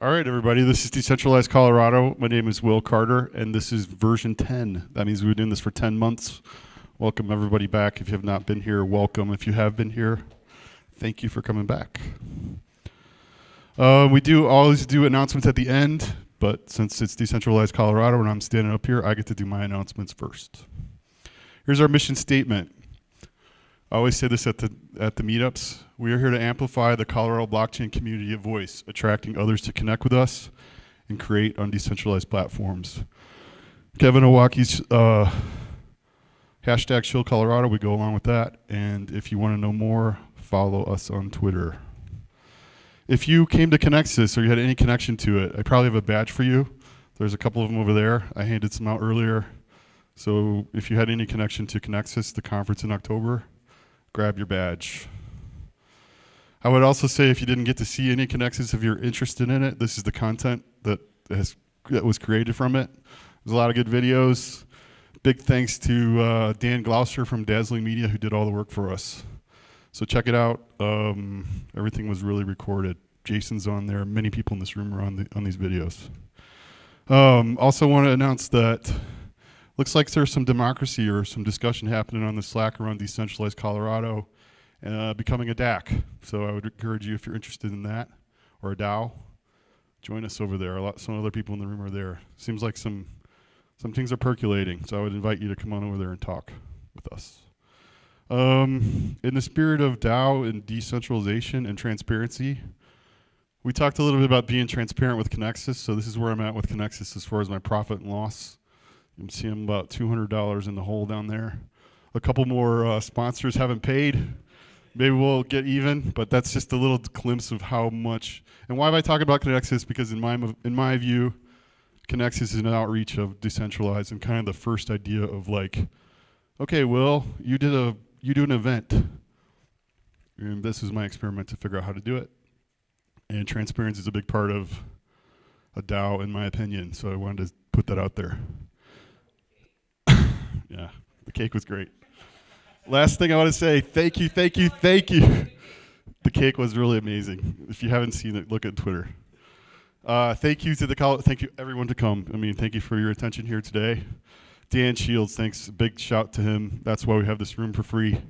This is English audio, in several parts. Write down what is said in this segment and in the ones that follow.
All right, everybody, this is Decentralized Colorado. My name is Will Carter, and this is version 10. That means we've been doing this for 10 months. Welcome, everybody, back. If you have not been here, welcome. If you have been here, thank you for coming back. We do always do announcements at the end, but since it's Decentralized Colorado and I'm standing up here, I get to do my announcements first. Here's our mission statement. I always say this at the meetups. We are here to amplify the Colorado blockchain community of voice, attracting others to connect with us and create on decentralized platforms. Kevin Owaki's hashtag Chill Colorado, we go along with that. And if you want to know more, follow us on Twitter. If you came to Connexus or you had any connection to it, I probably have a badge for you. There's a couple of them over there. I handed some out earlier. So if you had any connection to Connexus, the conference in October, grab your badge. I would also say if you didn't get to see any Connexus, if you're interested in it, this is the content that was created from it. There's a lot of good videos. Big thanks to Dan Gloucester from Dazzling Media who did all the work for us. So check it out. Everything was really recorded. Jason's on there. Many people in this room are on these videos. Also want to announce that looks like there's some democracy or some discussion happening on the Slack around Decentralized Colorado becoming a DAC. So I would encourage you, if you're interested in that, or a DAO, join us over there. Some other people in the room are there. Seems like some things are percolating, so I would invite you to come on over there and talk with us. In the spirit of DAO and decentralization and transparency, we talked a little bit about being transparent with Connexus, so this is where I'm at with Connexus as far as my profit and loss. You can see I'm about $200 in the hole down there. A couple more sponsors haven't paid. Maybe we'll get even, but that's just a little glimpse of how much. And why am I talking about Connexus? Because in my view, Connexus is an outreach of decentralized and kind of the first idea of like, okay, Will, you do an event. And this is my experiment to figure out how to do it. And transparency is a big part of a DAO, in my opinion. So I wanted to put that out there. Yeah, the cake was great. Last thing I want to say, thank you. The cake was really amazing. If you haven't seen it, look at Twitter. Thank you everyone to come. I mean, thank you for your attention here today. Dan Shields, thanks, big shout to him. That's why we have this room for free.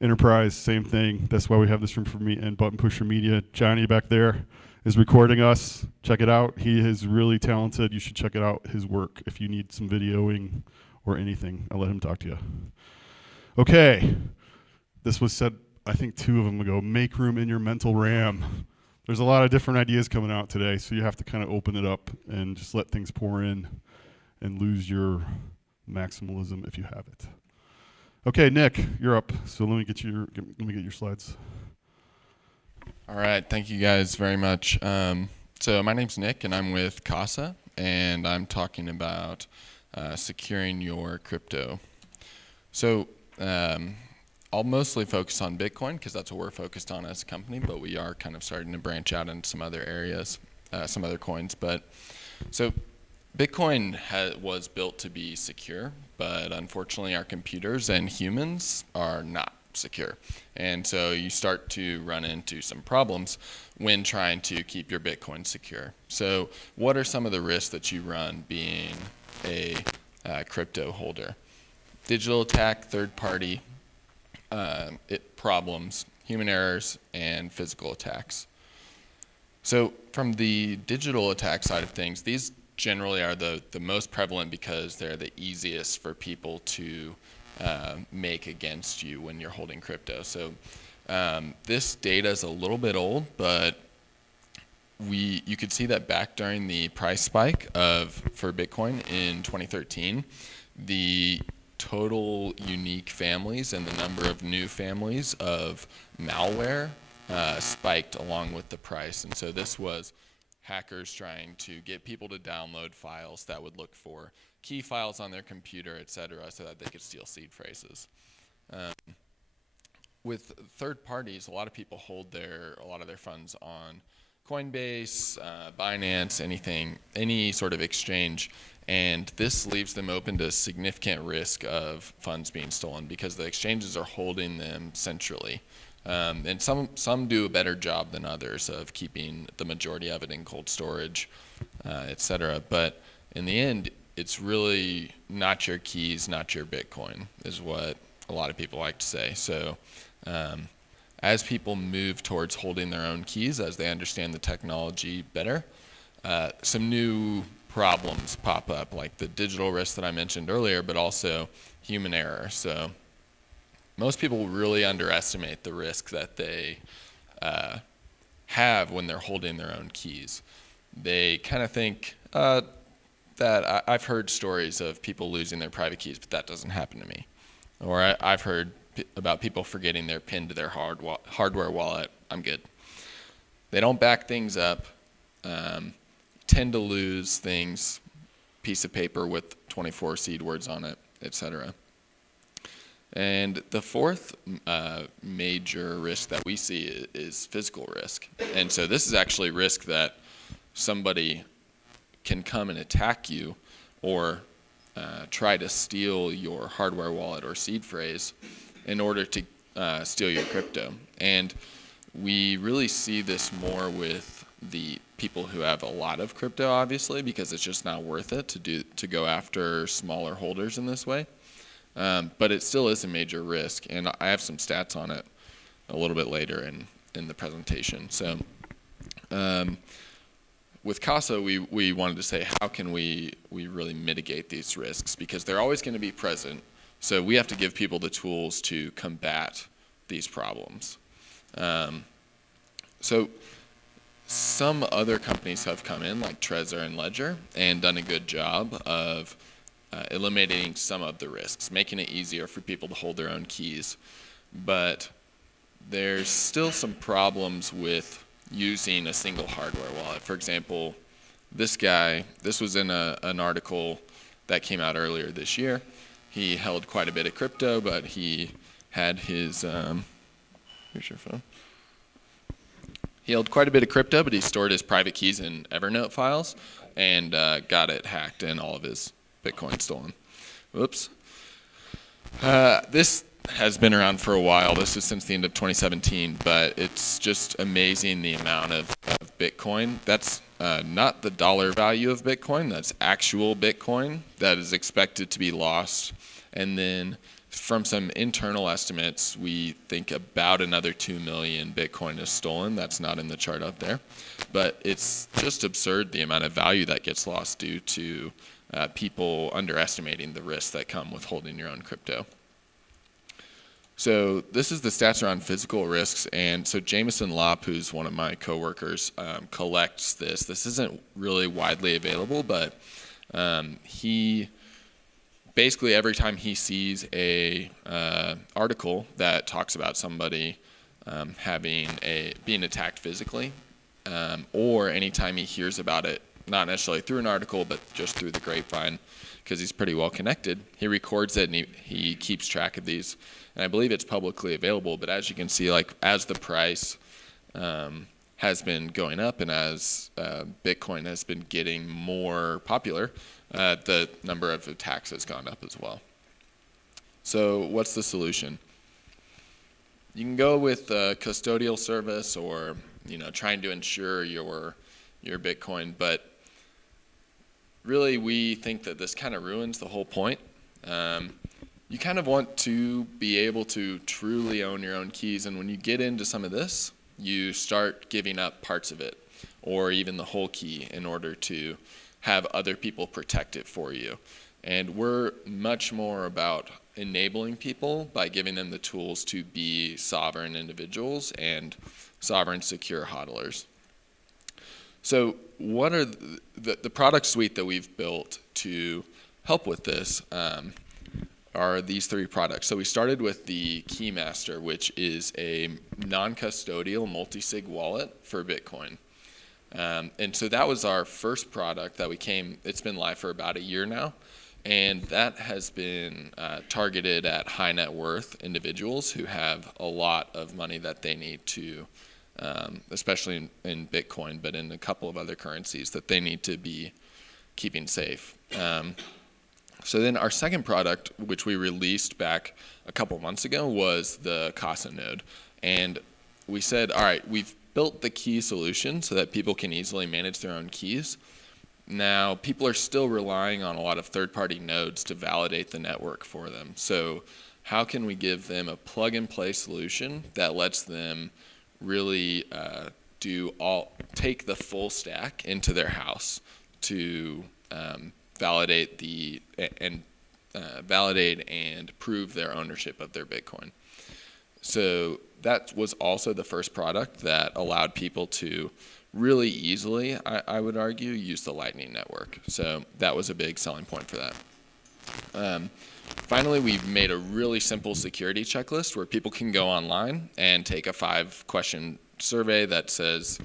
Enterprise, same thing. That's why we have this room for me and Button Pusher Media. Johnny back there is recording us. Check it out. He is really talented. You should check it out, his work. If you need some videoing or anything, I'll let him talk to you. Okay, this was said, I think 2 of them ago, make room in your mental RAM. There's a lot of different ideas coming out today, so you have to kind of open it up and just let things pour in and lose your maximalism if you have it. Okay, Nick, you're up. So let me get your slides. All right, thank you guys very much. So my name's Nick, and I'm with Casa, and I'm talking about securing your crypto. So I'll mostly focus on Bitcoin because that's what we're focused on as a company, but we are kind of starting to branch out into some other areas, some other coins. But so Bitcoin was built to be secure, but unfortunately our computers and humans are not secure. And so you start to run into some problems when trying to keep your Bitcoin secure. So what are some of the risks that you run being a crypto holder? Digital attack, third party problems, human errors, and physical attacks. So from the digital attack side of things, these generally are the most prevalent because they're the easiest for people to make against you when you're holding crypto. So this data is a little bit old, but you could see that back during the price spike for Bitcoin in 2013, the total unique families and the number of new families of malware spiked along with the price. And so this was hackers trying to get people to download files that would look for key files on their computer, etc., so that they could steal seed phrases. With third parties, a lot of people hold a lot of their funds on Coinbase, Binance, any sort of exchange, and this leaves them open to significant risk of funds being stolen because the exchanges are holding them centrally. And some do a better job than others of keeping the majority of it in cold storage, et cetera. But in the end, it's really not your keys, not your Bitcoin, is what a lot of people like to say. So as people move towards holding their own keys, as they understand the technology better, some new problems pop up, like the digital risk that I mentioned earlier, but also human error. So most people really underestimate the risk that they have when they're holding their own keys. They kind of think that I've heard stories of people losing their private keys, but that doesn't happen to me. Or I've heard about people forgetting their PIN to their hardware wallet. I'm good. They don't back things up, tend to lose things, piece of paper with 24 seed words on it, etc. And the fourth major risk that we see is physical risk. And so this is actually risk that somebody can come and attack you or try to steal your hardware wallet or seed phrase in order to steal your crypto. And we really see this more with the people who have a lot of crypto, obviously, because it's just not worth it to go after smaller holders in this way. But it still is a major risk, and I have some stats on it a little bit later in the presentation. So with Casa, we wanted to say, how can we really mitigate these risks? Because they're always going to be present, so we have to give people the tools to combat these problems. So some other companies have come in, like Trezor and Ledger, and done a good job of eliminating some of the risks, making it easier for people to hold their own keys. But there's still some problems with using a single hardware wallet. For example, this was in an article that came out earlier this year. He held quite a bit of crypto, but he had his, here's your phone. He held quite a bit of crypto, but he stored his private keys in Evernote files and got it hacked and all of his Bitcoin stolen. Whoops. This has been around for a while. This is since the end of 2017, but it's just amazing the amount of Bitcoin. That's not the dollar value of Bitcoin. That's actual Bitcoin that is expected to be lost. And then from some internal estimates, we think about another 2 million Bitcoin is stolen. That's not in the chart up there. But it's just absurd the amount of value that gets lost due to people underestimating the risks that come with holding your own crypto. So this is the stats around physical risks, and so Jameson Lopp, who's one of my coworkers, collects this. This isn't really widely available, but he basically every time he sees a article that talks about somebody being attacked physically, or anytime he hears about it, not necessarily through an article, but just through the grapevine, because he's pretty well connected, he records it and he keeps track of these. And I believe it's publicly available, but as you can see, like as the price has been going up and as Bitcoin has been getting more popular, the number of attacks has gone up as well. So what's the solution? You can go with a custodial service or trying to insure your Bitcoin, but really we think that this kind of ruins the whole point. You kind of want to be able to truly own your own keys, and when you get into some of this, you start giving up parts of it or even the whole key in order to have other people protect it for you. And we're much more about enabling people by giving them the tools to be sovereign individuals and sovereign secure hodlers. So what are the product suite that we've built to help with this are these three products. So we started with the Keymaster, which is a non-custodial multi-sig wallet for Bitcoin. And so that was our first product that it's been live for about a year now. And that has been targeted at high net worth individuals who have a lot of money that they need to, especially in Bitcoin, but in a couple of other currencies that they need to be keeping safe. So then our second product, which we released back a couple months ago, was the Casa node. And we said, all right, we've built the key solution so that people can easily manage their own keys. Now, people are still relying on a lot of third-party nodes to validate the network for them. So how can we give them a plug-and-play solution that lets them really take the full stack into their house to validate and prove their ownership of their Bitcoin. So that was also the first product that allowed people to really easily, I would argue, use the Lightning Network. So that was a big selling point for that. Finally, we've made a really simple security checklist where people can go online and take a 5-question survey that says,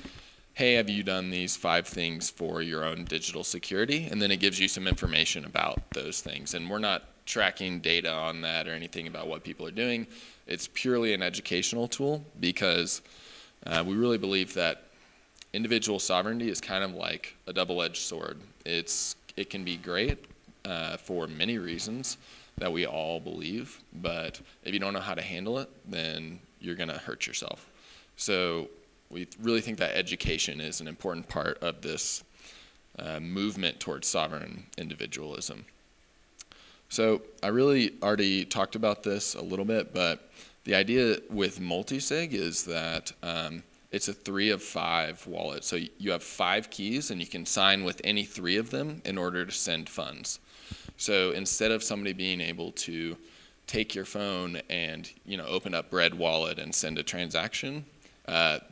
hey, have you done these 5 things for your own digital security? And then it gives you some information about those things. And we're not tracking data on that or anything about what people are doing. It's purely an educational tool because we really believe that individual sovereignty is kind of like a double-edged sword. It can be great for many reasons that we all believe, but if you don't know how to handle it, then you're going to hurt yourself. So we really think that education is an important part of this movement towards sovereign individualism. So I really already talked about this a little bit, but the idea with multisig is that it's a 3 of 5 wallet. So you have 5 keys and you can sign with any 3 of them in order to send funds. So instead of somebody being able to take your phone and open up Bread Wallet and send a transaction,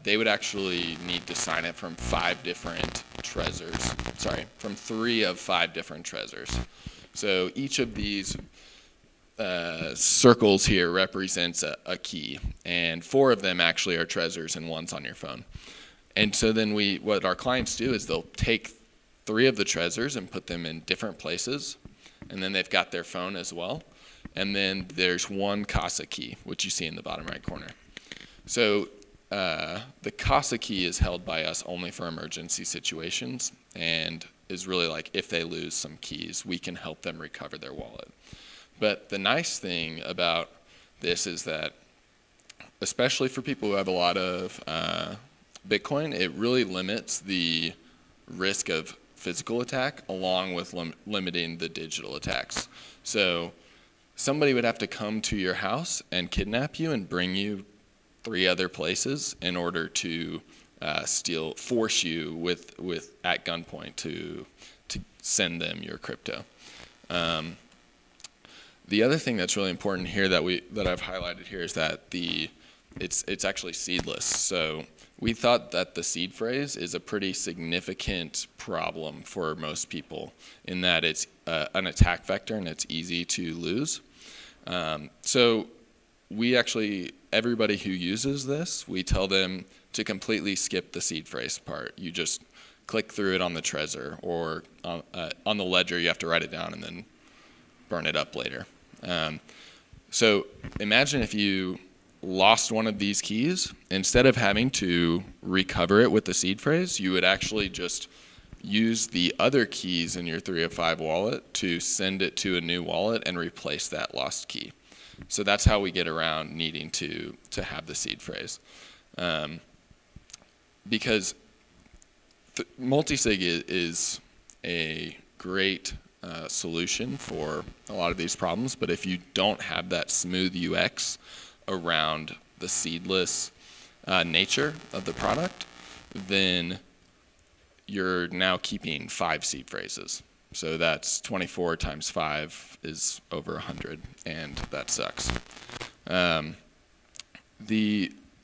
they would actually need to sign it from 5 different Trezors. Sorry, from 3 of 5 different Trezors. So each of these circles here represents a key, and 4 of them actually are Trezors and 1's on your phone. And so then what our clients do is they'll take 3 of the Trezors and put them in different places, and then they've got their phone as well. And then there's 1 Casa key, which you see in the bottom right corner. So the Casa key is held by us only for emergency situations and is really like if they lose some keys, we can help them recover their wallet. But the nice thing about this is that, especially for people who have a lot of Bitcoin, it really limits the risk of physical attack along with limiting the digital attacks. So somebody would have to come to your house and kidnap you and bring you 3 other places in order to force you at gunpoint to send them your crypto. The other thing that's really important here that I've highlighted here is that it's actually seedless. So we thought that the seed phrase is a pretty significant problem for most people in that it's an attack vector and it's easy to lose. So everybody who uses this, we tell them to completely skip the seed phrase part. You just click through it on the Trezor, or on the ledger you have to write it down and then burn it up later. So imagine if you lost one of these keys, instead of having to recover it with the seed phrase, you would actually just use the other keys in your 3 of 5 wallet to send it to a new wallet and replace that lost key. So that's how we get around needing to have the seed phrase. Because multisig is a great solution for a lot of these problems, but if you don't have that smooth UX around the seedless nature of the product, then you're now keeping 5 seed phrases. So that's 24 times 5 is over 100, and that sucks.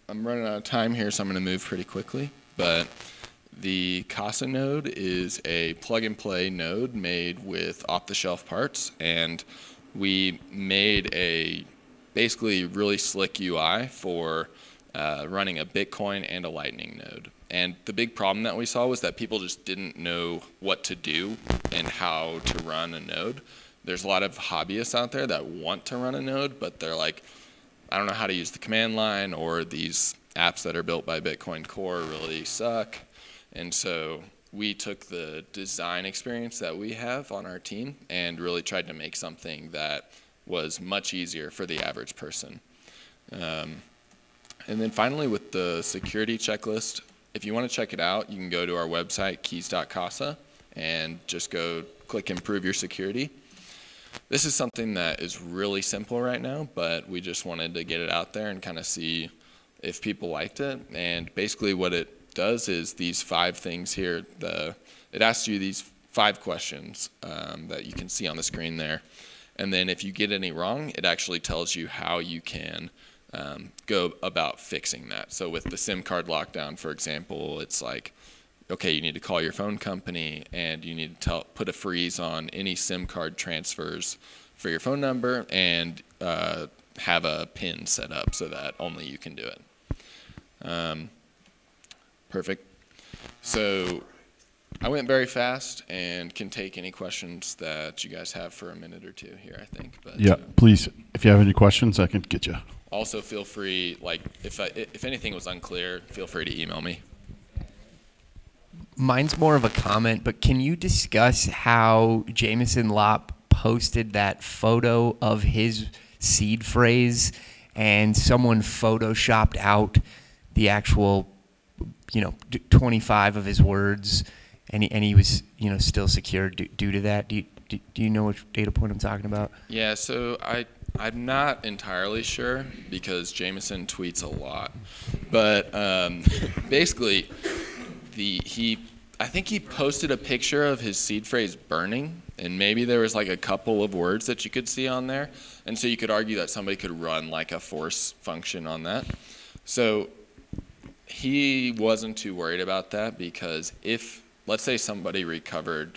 I'm running out of time here, so I'm going to move pretty quickly. But the Casa node is a plug-and-play node made with off-the-shelf parts, and we made a basically really slick UI for running a Bitcoin and a Lightning node. And the big problem that we saw was that people just didn't know what to do and how to run a node. There's a lot of hobbyists out there that want to run a node, but they're like, I don't know how to use the command line, or these apps that are built by Bitcoin Core really suck. And so we took the design experience that we have on our team and really tried to make something that was much easier for the average person. And then finally, with the security checklist, if you want to check it out, you can go to our website, keys.casa, and just go click Improve Your Security. This is something that is really simple right now, but we just wanted to get it out there and kind of see if people liked it. And basically what it does is these 5 things here. It asks you these 5 questions that you can see on the screen there. And then if you get any wrong, it actually tells you how you can go about fixing that. So with the SIM card lockdown, for example, it's like, okay, you need to call your phone company and you need to put a freeze on any SIM card transfers for your phone number and have a PIN set up so that only you can do it. Perfect. So I went very fast and can take any questions that you guys have for a minute or two here, I think. But, Yeah, please, if you have any questions, I can get you. Also, feel free, like, if anything was unclear, feel free to email me. Mine's more of a comment, but can you discuss how Jameson Lopp posted that photo of his seed phrase and someone photoshopped out the actual, 25 of his words, and he was, still secure due to that? Do you know which data point I'm talking about? Yeah, so I'm not entirely sure because Jameson tweets a lot, but basically, I think he posted a picture of his seed phrase burning, and maybe there was like a couple of words that you could see on there, and so you could argue that somebody could run like a force function on that. So he wasn't too worried about that because if, let's say somebody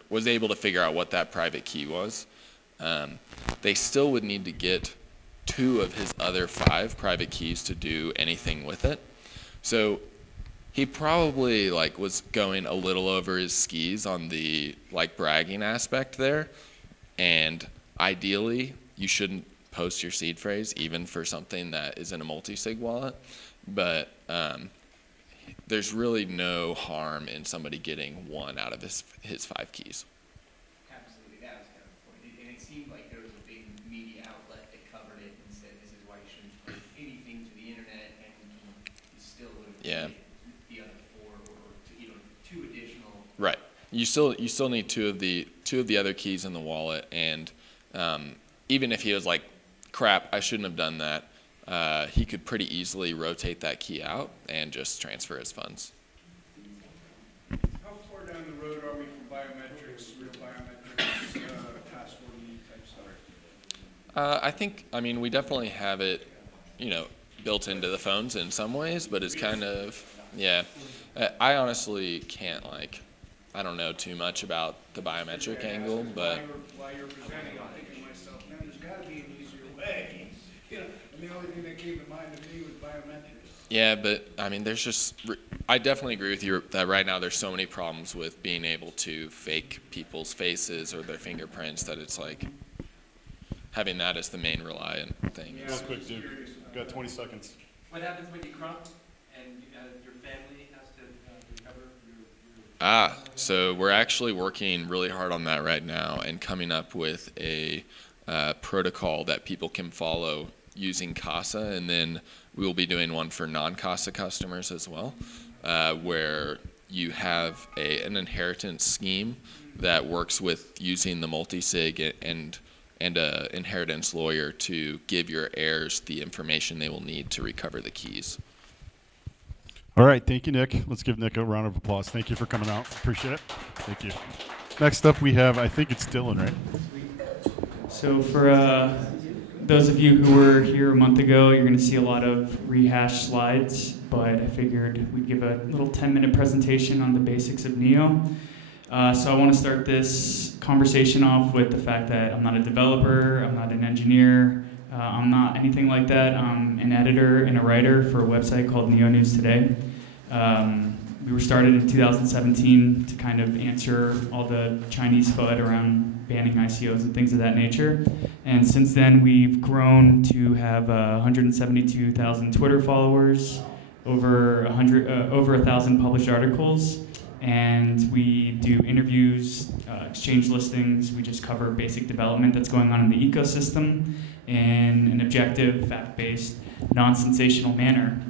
was able to figure out what that private key was, they still would need to get 2 of his other 5 private keys to do anything with it. So he probably was going a little over his skis on the bragging aspect there, and ideally you shouldn't post your seed phrase even for something that is in a multi-sig wallet, but there's really no harm in somebody getting 1 out of his 5 keys. Absolutely, that was kind of the point. And it seemed like there was a big media outlet that covered it and said this is why you shouldn't put anything to the internet, and you still would have the other 4 or 2 additional. Right. You still need 2 of the other keys in the wallet, and even if he was like, crap, I shouldn't have done that, he could pretty easily rotate that key out and just transfer his funds. How far down the road are we from biometrics, real biometrics, password type stuff? I mean, we definitely have it, built into the phones in some ways, but it's kind of, yeah. I honestly can't, I don't know too much about the biometric angle, but. While you're presenting, I'm thinking to myself, man, there's got to be an easier way. And the only thing that came to mind to me was biometrics. Yeah, but I mean, I definitely agree with you that right now there's so many problems with being able to fake people's faces or their fingerprints that it's like having that as the main reliant thing. Real quick, dude. Got 20 seconds. What happens when you crump and your family has to recover your So we're actually working really hard on that right now and coming up with a protocol that people can follow using Casa, and then we will be doing one for non-Casa customers as well, where you have an inheritance scheme that works with using the multi-sig and an inheritance lawyer to give your heirs the information they will need to recover the keys. All right, thank you, Nick. Let's give Nick a round of applause. Thank you for coming out. Appreciate it. Thank you. Next up, we have, I think it's Dylan, right? So for those of you who were here a month ago, you're going to see a lot of rehashed slides, but I figured we'd give a little 10-minute presentation on the basics of Neo. So I want to start this conversation off with the fact that I'm not a developer, I'm not an engineer, I'm not anything like that. I'm an editor and a writer for a website called Neo News Today. We were started in 2017 to kind of answer all the Chinese FUD around banning ICOs and things of that nature. And since then, we've grown to have 172,000 Twitter followers, over 1,000 published articles, and we do interviews, exchange listings. We just cover basic development that's going on in the ecosystem in an objective, fact-based, non-sensational manner.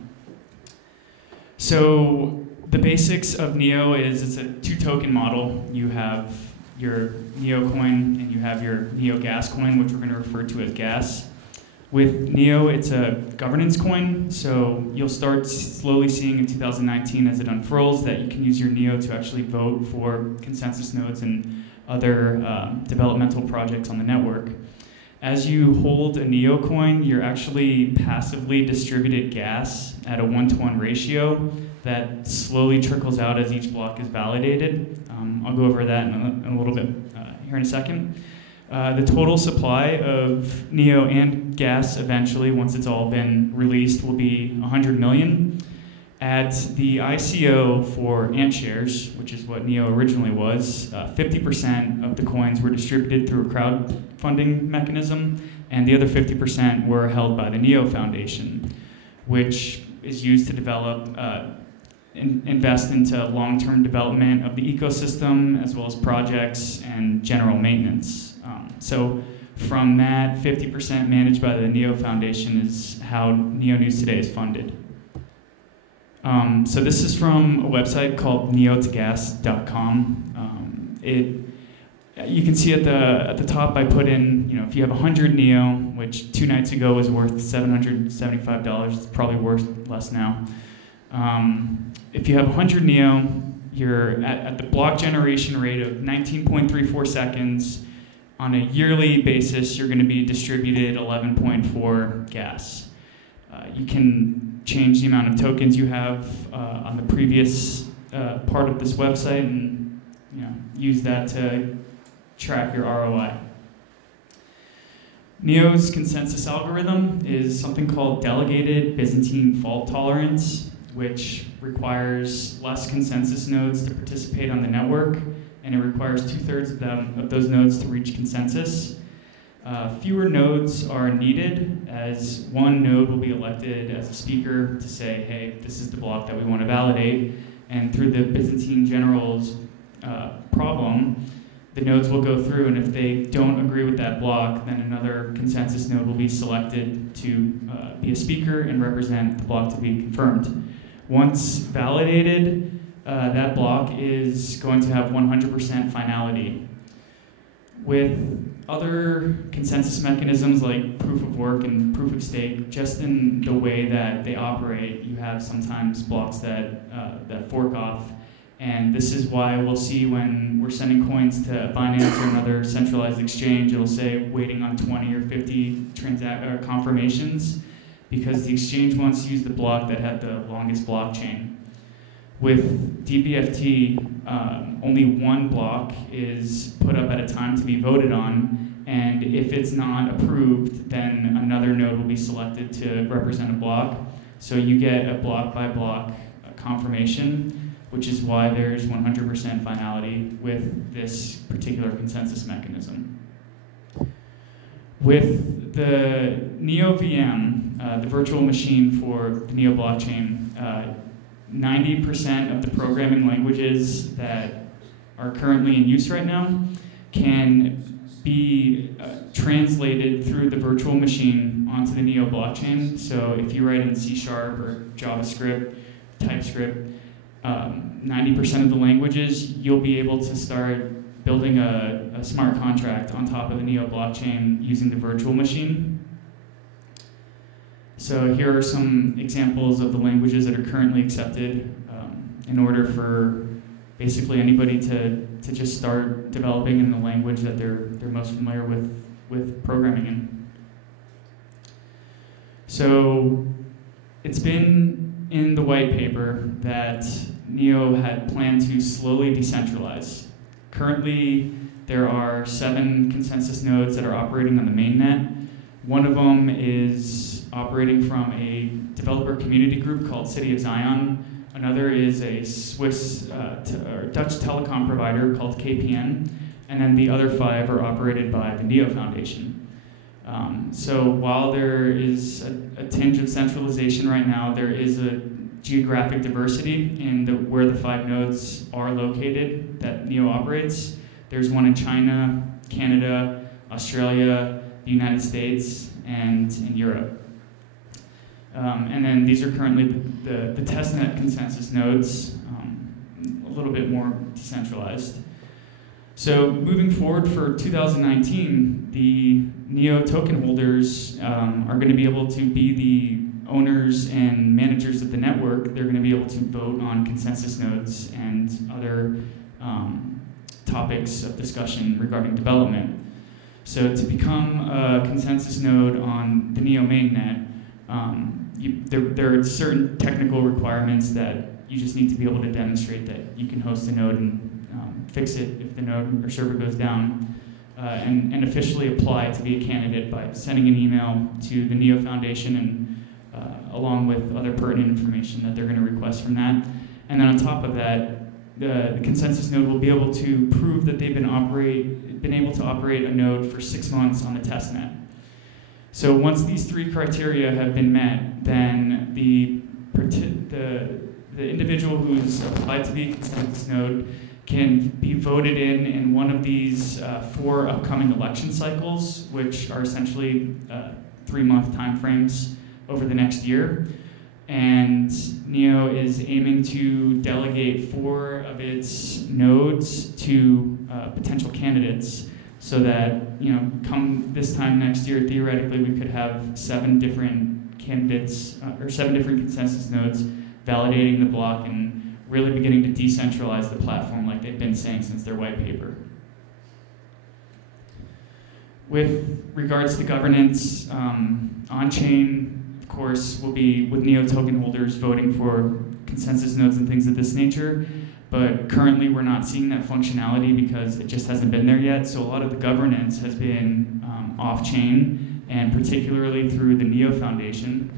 So the basics of NEO is it's a 2-token model. You have your NEO coin and you have your NEO gas coin, which we're going to refer to as gas. With NEO, it's a governance coin, so you'll start slowly seeing in 2019 as it unfurls that you can use your NEO to actually vote for consensus nodes and other developmental projects on the network. As you hold a NEO coin, you're actually passively distributed gas at a 1-to-1 ratio that slowly trickles out as each block is validated. I'll go over that in a little bit here in a second. The total supply of NEO and gas eventually, once it's all been released, will be 100 million. At the ICO for AntShares, which is what NEO originally was, 50% of the coins were distributed through a crowdfunding mechanism, and the other 50% were held by the NEO Foundation, which is used to develop, invest into long-term development of the ecosystem, as well as projects and general maintenance. So from that, 50% managed by the NEO Foundation is how NEO News Today is funded. So this is from a website called neotogas.com. You can see at the top I put in, if you have 100 NEO, which 2 nights ago was worth $775, it's probably worth less now. If you have 100 NEO, you're at the block generation rate of 19.34 seconds. On a yearly basis, you're going to be distributed 11.4 gas. You can change the amount of tokens you have on the previous part of this website and use that to track your ROI. NEO's consensus algorithm is something called delegated Byzantine fault tolerance, which requires less consensus nodes to participate on the network, and it requires 2/3 of those nodes to reach consensus. Fewer nodes are needed, as one node will be elected as a speaker to say, hey, this is the block that we want to validate. And through the Byzantine generals problem, the nodes will go through, and if they don't agree with that block, then another consensus node will be selected to be a speaker and represent the block to be confirmed. Once validated, that block is going to have 100% finality. With other consensus mechanisms like proof of work and proof of stake, just in the way that they operate, you have sometimes blocks that fork off. And this is why we'll see when we're sending coins to Binance or another centralized exchange, it'll say waiting on 20 or 50 confirmations, because the exchange wants to use the block that had the longest blockchain. With DBFT, only one block is put up at a time to be voted on, and if it's not approved, then another node will be selected to represent a block. So you get a block by block confirmation, which is why there's 100% finality with this particular consensus mechanism. With the NEO VM, the virtual machine for the NEO blockchain, 90% of the programming languages that are currently in use right now can be translated through the virtual machine onto the NEO blockchain. So if you write in C# or JavaScript, TypeScript, 90% of the languages, you'll be able to start building a smart contract on top of the NEO blockchain using the virtual machine. So here are some examples of the languages that are currently accepted in order for basically anybody to just start developing in the language that they're most familiar with programming in. So it's been in the white paper that NEO had planned to slowly decentralize. Currently, there are 7 consensus nodes that are operating on the mainnet. One of them is operating from a developer community group called City of Zion. Another is a Swiss or Dutch telecom provider called KPN. And then the other 5 are operated by the NEO Foundation. So while there is a tinge of centralization right now, there is a geographic diversity in where the 5 nodes are located that NEO operates. There's one in China, Canada, Australia, the United States, and in Europe. And then these are currently the testnet consensus nodes, a little bit more decentralized. So moving forward for 2019, the NEO token holders are going to be able to be the owners and managers of the network. They're going to be able to vote on consensus nodes and other topics of discussion regarding development. So to become a consensus node on the NEO mainnet, there are certain technical requirements that you just need to be able to demonstrate that you can host a node and fix it if the node or server goes down, and officially apply to be a candidate by sending an email to the NEO Foundation and along with other pertinent information that they're going to request from that. And then on top of that, the consensus node will be able to prove that they've been able to operate a node for 6 months on the testnet. So once these 3 criteria have been met, then the individual who's applied to be a consensus node can be voted in one of these 4 upcoming election cycles, which are essentially 3-month timeframes over the next year. And NEO is aiming to delegate 4 of its nodes to potential candidates, so that, come this time next year, theoretically, we could have 7 different candidates or 7 different consensus nodes validating the block and really beginning to decentralize the platform like they've been saying since their white paper. With regards to governance, on-chain, of course, will be with NEO token holders voting for consensus nodes and things of this nature. But currently, we're not seeing that functionality because it just hasn't been there yet. So a lot of the governance has been off-chain, and particularly through the NEO Foundation,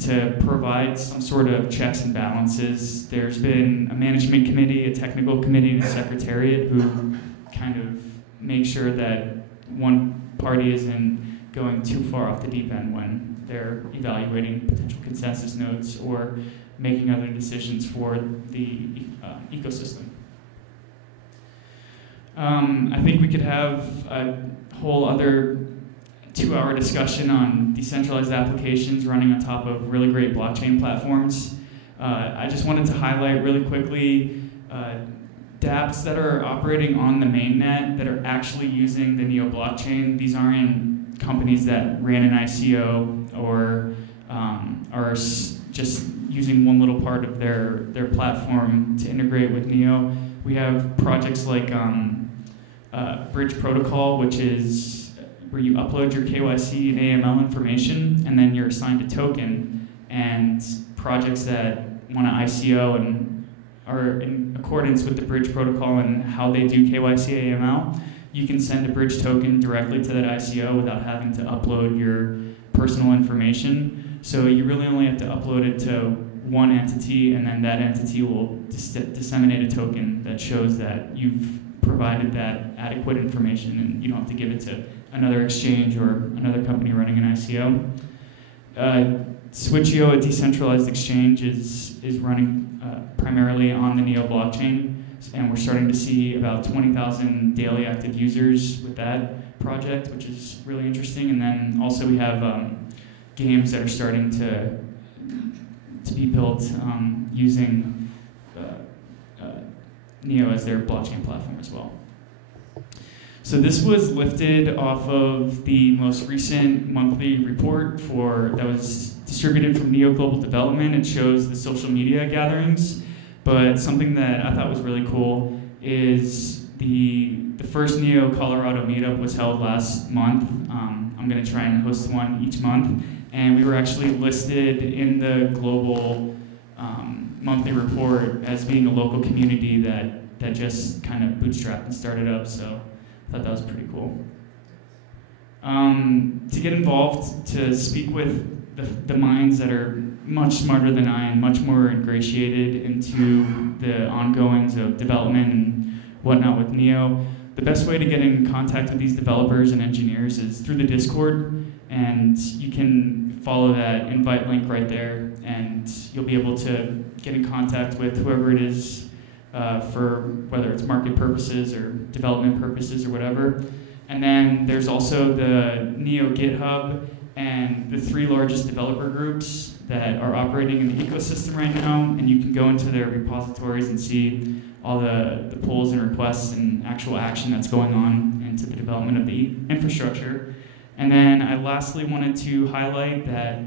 to provide some sort of checks and balances. There's been a management committee, a technical committee, and a secretariat who kind of make sure that one party isn't going too far off the deep end when they're evaluating potential consensus nodes or making other decisions for the ecosystem. I think we could have a whole other 2-hour discussion on decentralized applications running on top of really great blockchain platforms. I just wanted to highlight really quickly dApps that are operating on the mainnet that are actually using the NEO blockchain. These aren't companies that ran an ICO or are just using one little part of their platform to integrate with NEO. We have projects like Bridge Protocol, which is where you upload your KYC and AML information, and then you're assigned a token. And projects that want to ICO and are in accordance with the Bridge Protocol and how they do KYC AML, you can send a Bridge token directly to that ICO without having to upload your personal information. So you really only have to upload it to one entity, and then that entity will disseminate a token that shows that you've provided that adequate information, and you don't have to give it to another exchange or another company running an ICO. Switcheo, a decentralized exchange, is running primarily on the NEO blockchain, and we're starting to see about 20,000 daily active users with that project, which is really interesting. And then also we have games that are starting to be built using NEO as their blockchain platform as well. So this was lifted off of the most recent monthly report that was distributed from NEO Global Development. It shows the social media gatherings, but something that I thought was really cool is the first NEO Colorado meetup was held last month. I'm going to try and host one each month, and we were actually listed in the global monthly report as being a local community that just kind of bootstrapped and started up. So I thought that was pretty cool. To get involved, to speak with the minds that are much smarter than I and much more ingratiated into the ongoings of development and whatnot with NEO, the best way to get in contact with these developers and engineers is through the Discord, and you can follow that invite link right there, and you'll be able to get in contact with whoever it is for whether it's market purposes or development purposes or whatever. And then there's also the NEO GitHub and the 3 largest developer groups that are operating in the ecosystem right now, and you can go into their repositories and see all the pulls and requests and actual action that's going on into the development of the infrastructure. And then I lastly wanted to highlight that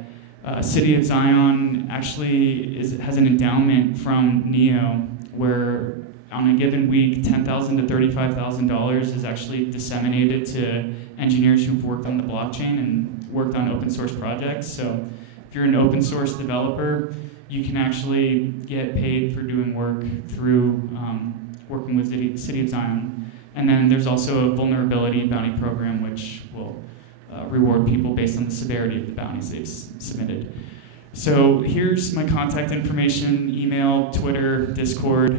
City of Zion actually has an endowment from NEO where on a given week, $10,000 to $35,000 is actually disseminated to engineers who've worked on the blockchain and worked on open source projects. So if you're an open source developer, you can actually get paid for doing work through working with City of Zion. And then there's also a vulnerability bounty program which will reward people based on the severity of the bounties they've submitted. So here's my contact information, email, Twitter, Discord.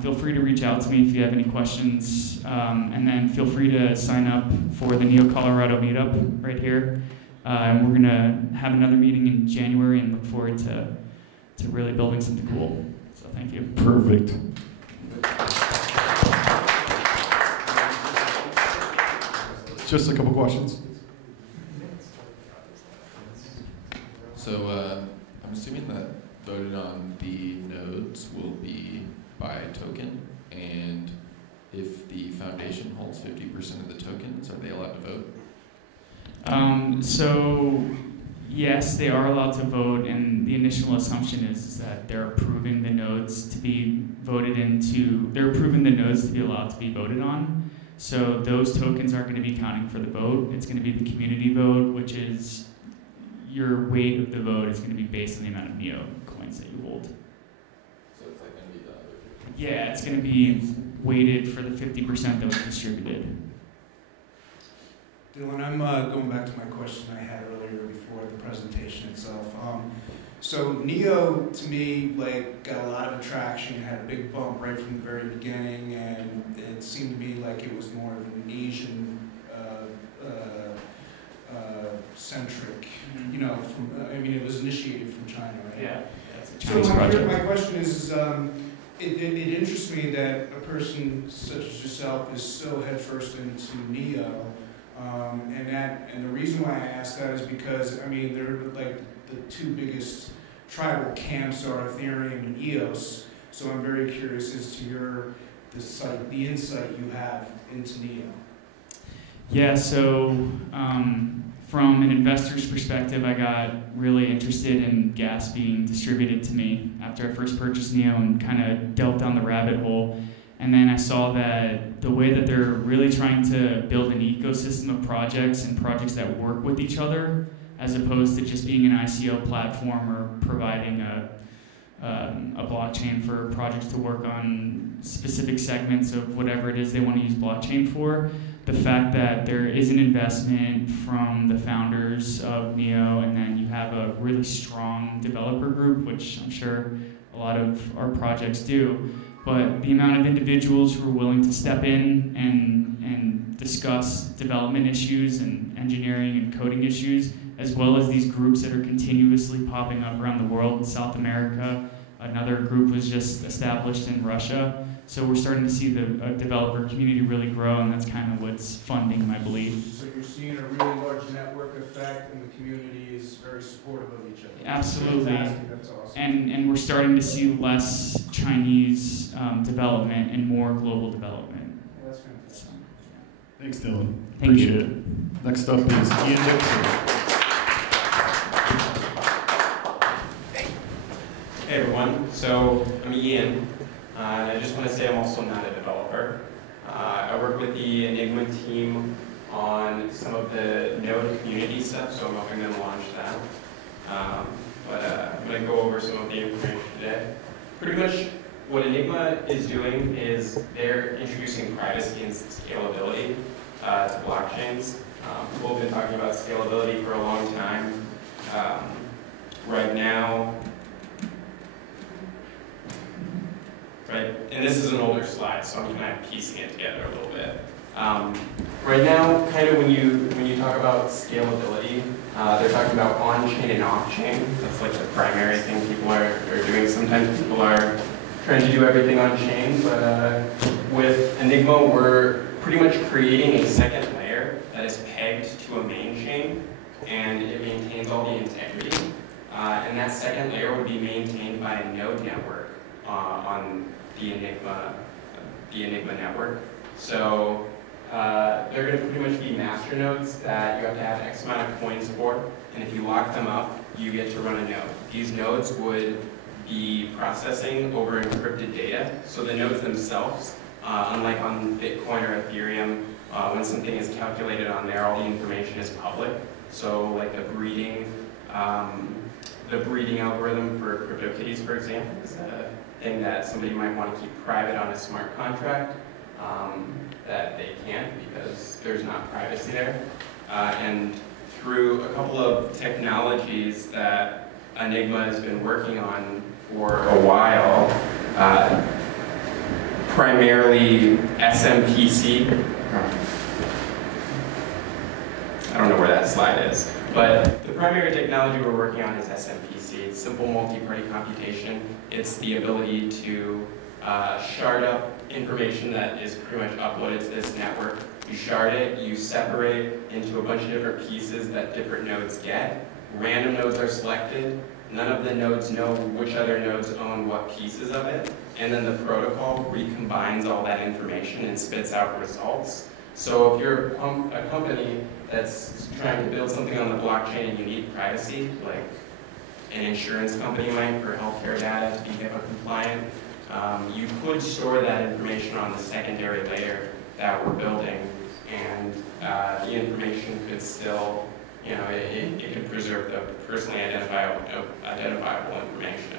Feel free to reach out to me if you have any questions. And then feel free to sign up for the NEO Colorado meetup right here. And we're gonna have another meeting in January and look forward to really building something cool. So thank you. Perfect. Just a couple questions. So I'm assuming that voted on the nodes will be by token, and if the foundation holds 50% of the tokens, are they allowed to vote? So yes, they are allowed to vote, and the initial assumption is that they're approving the nodes to be voted into, they're approving the nodes to be allowed to be voted on. So those tokens aren't going to be counting for the vote. It's going to be the community vote, which is your weight of the vote is going to be based on the amount of NEO coins that you hold. So it's like going to be the other 50%? Yeah, it's going to be weighted for the 50% that was distributed. Dylan, I'm going back to my question I had earlier before the presentation itself. So NEO, to me, like, got a lot of attraction, had a big bump right from the very beginning, and it seemed to me like it was more of an Asian centric, you know, I mean, it was initiated from China, right? Yeah, that's a So Chinese project. my question is, it interests me that a person such as yourself is so headfirst into NEO, and the reason why I ask that is because, I mean, they're like the 2 biggest tribal camps are Ethereum and EOS, so I'm very curious as to the insight you have into NEO. Yeah, so from an investor's perspective, I got really interested in gas being distributed to me after I first purchased NEO and kind of delved down the rabbit hole. And then I saw that the way that they're really trying to build an ecosystem of projects and projects that work with each other, as opposed to just being an ICO platform or providing a blockchain for projects to work on specific segments of whatever it is they want to use blockchain for. The fact that there is an investment from the founders of NEO, and then you have a really strong developer group, which I'm sure a lot of our projects do, but the amount of individuals who are willing to step in and discuss development issues and engineering and coding issues, as well as these groups that are continuously popping up around the world. In South America, another group was just established in Russia. So we're starting to see the developer community really grow, and that's kind of what's funding my belief. So you're seeing a really large network effect, and the community is very supportive of each other. Absolutely. That's awesome. And we're starting to see less Chinese development and more global development. Well, that's fantastic. So, yeah. Thanks, Dylan. Thank Appreciate you. it. Next up is Ian Dixon. Hey everyone, so I'm Ian, and I just want to say I'm also not a developer. I work with the Enigma team on some of the Node community stuff, so I'm helping them launch that. But I'm going to go over some of the information today. Pretty much what Enigma is doing is they're introducing privacy and scalability to blockchains. People have been talking about scalability for a long time. Right now, right? And this is an older slide, so I'm kind of piecing it together a little bit. Right now, kind of when you talk about scalability, they're talking about on-chain and off-chain. That's like the primary thing people are doing. Sometimes people are trying to do everything on-chain, but with Enigma, we're pretty much creating a second layer that is pegged to a main chain, and it maintains all the integrity. And that second layer would be maintained by a node network on the Enigma network. So they're going to pretty much be master nodes that you have to have X amount of coins for, and if you lock them up, you get to run a node. These nodes would be processing over encrypted data, so the nodes themselves, unlike on Bitcoin or Ethereum, when something is calculated on there, all the information is public. So like the breeding algorithm for CryptoKitties, for example, is a thing that somebody might want to keep private on a smart contract that they can't because there's not privacy there. And through a couple of technologies that Enigma has been working on for a while, primarily SMPC. I don't know where that slide is, but the primary technology we're working on is SMPC. It's simple multi-party computation. It's the ability to shard up information that is pretty much uploaded to this network. You shard it, you separate into a bunch of different pieces that different nodes get. Random nodes are selected. None of the nodes know which other nodes own what pieces of it. And then the protocol recombines all that information and spits out results. So if you're a company that's trying to build something on the blockchain and you need privacy, like an insurance company might for healthcare data to be HIPAA compliant, you could store that information on the secondary layer that we're building, and the information could still, you know, it could preserve the personally identifiable information.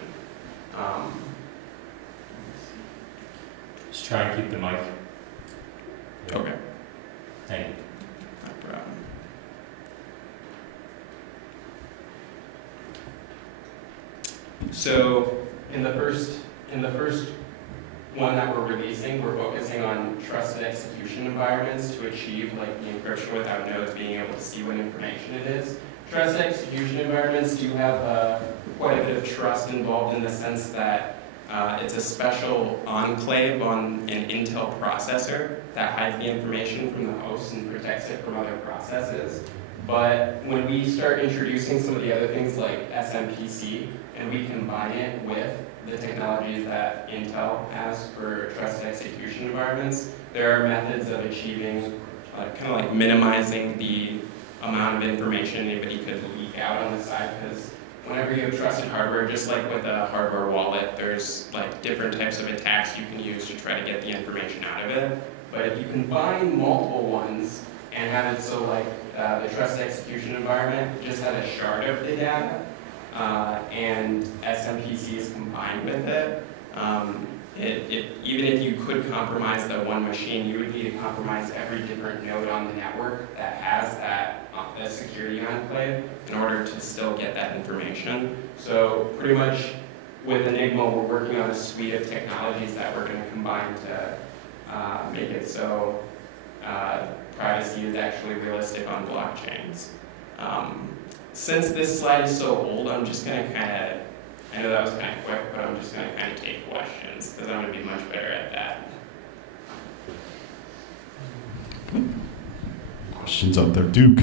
Just try and keep the mic. Okay. Thank you. No problem. So in the first one that we're releasing, we're focusing on trusted execution environments to achieve like the encryption without nodes being able to see what information it is. Trusted execution environments do have quite a bit of trust involved in the sense that it's a special enclave on an Intel processor that hides the information from the host and protects it from other processes. But when we start introducing some of the other things like SMPC, and we combine it with the technologies that Intel has for trusted execution environments, there are methods of achieving, kind of like minimizing the amount of information anybody could leak out on the side, because whenever you have trusted hardware, just like with a hardware wallet, there's like different types of attacks you can use to try to get the information out of it. But if you combine multiple ones and have it so like the trusted execution environment just had a shard of the data, and SMPC is combined with it, even if you could compromise the one machine, you would need to compromise every different node on the network that has that security enclave in order to still get that information. So pretty much with Enigma, we're working on a suite of technologies that we're going to combine to make it so privacy is actually realistic on blockchains. Since this slide is so old, I'm just going to kind of, I know that was kind of quick, but I'm just going to kind of take questions because I'm going to be much better at that. Questions out there, Duke?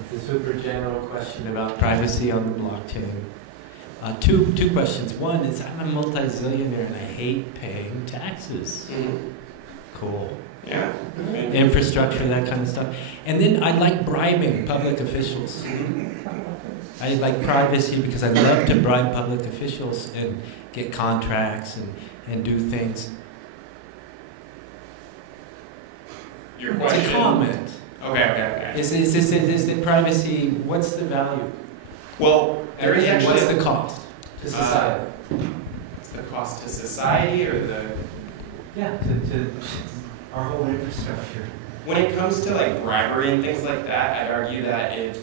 It's a super general question about privacy on the blockchain. Two questions. One is, I'm a multi-zillionaire and I hate paying taxes. Mm-hmm. Cool. Yeah. Infrastructure, that kind of stuff. And then I like bribing public officials. I like privacy because I love to bribe public officials and get contracts and do things. Your question? It's a comment. Okay. Is the privacy, what's the value? Well, there is actually... What's the cost to society? What's the cost to society or the... Yeah, to our whole infrastructure. When it comes to like bribery and things like that, I'd argue that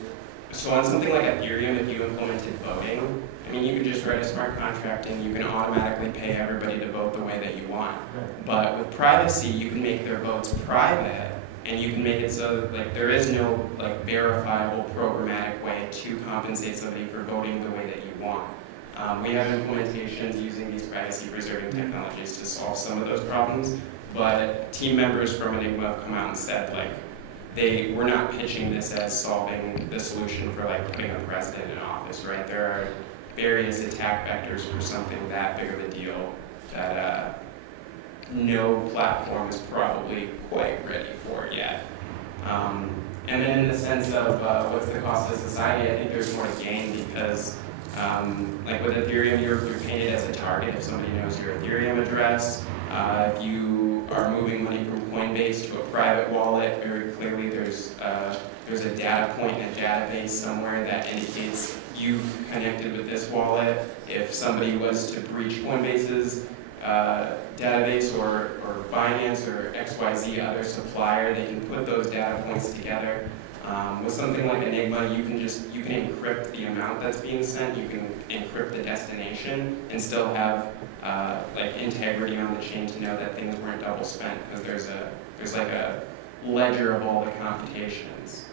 so on something like Ethereum, if you implemented voting, I mean, you could just write a smart contract and you can automatically pay everybody to vote the way that you want. Right. But with privacy, you can make their votes private, and you can make it so that like there is no like verifiable programmatic way to compensate somebody for voting the way that you want. We have implementations using these privacy-preserving technologies to solve some of those problems, but team members from Enigma have come out and said, like, we're not pitching this as solving the solution for like putting a president in office, right? There are various attack vectors for something that big of a deal that no platform is probably quite ready for yet. And then in the sense of what's the cost to society, I think there's more to gain because like with Ethereum, you're painted as a target if somebody knows your Ethereum address. If you are moving money from Coinbase to a private wallet, very clearly there's a data point in a database somewhere that indicates you've connected with this wallet. If somebody was to breach Coinbase's database or Binance or XYZ other supplier, they can put those data points together. With something like Enigma, you can encrypt the amount that's being sent, you can encrypt the destination, and still have like integrity on the chain to know that things weren't double spent because there's like a ledger of all the computations.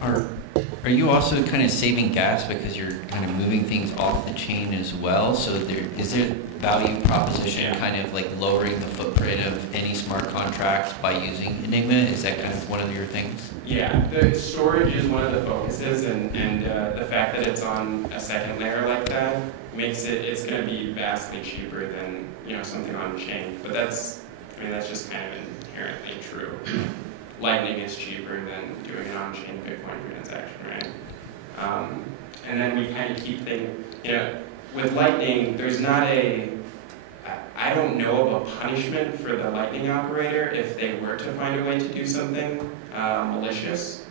Are you also kind of saving gas because you're kind of moving things off the chain as well? So is there value proposition kind of like lowering the footprint of any smart contract by using Enigma? Is that kind of one of your things? Yeah, the storage is one of the focuses, and the fact that it's on a second layer like that makes it's going to be vastly cheaper than something on chain. But that's just kind of inherently true. Lightning is cheaper than doing an on-chain Bitcoin transaction, right? And then we kind of keep things, with Lightning, there's not I don't know of a punishment for the Lightning operator if they were to find a way to do something malicious,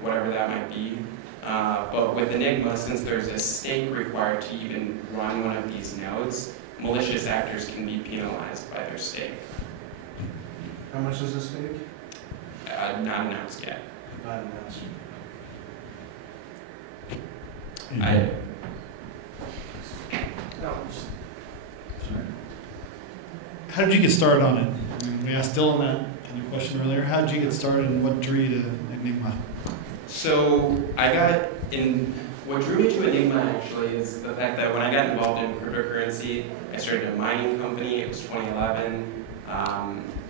whatever that might be. But with Enigma, since there's a stake required to even run one of these nodes, malicious actors can be penalized by their stake. How much is the stake? Not announced yet. Not announced. How did you get started on it? We asked Dylan that in your question earlier. How did you get started and what drew you to Enigma? So what drew me to Enigma actually is the fact that when I got involved in cryptocurrency, I started a mining company. It was 2011.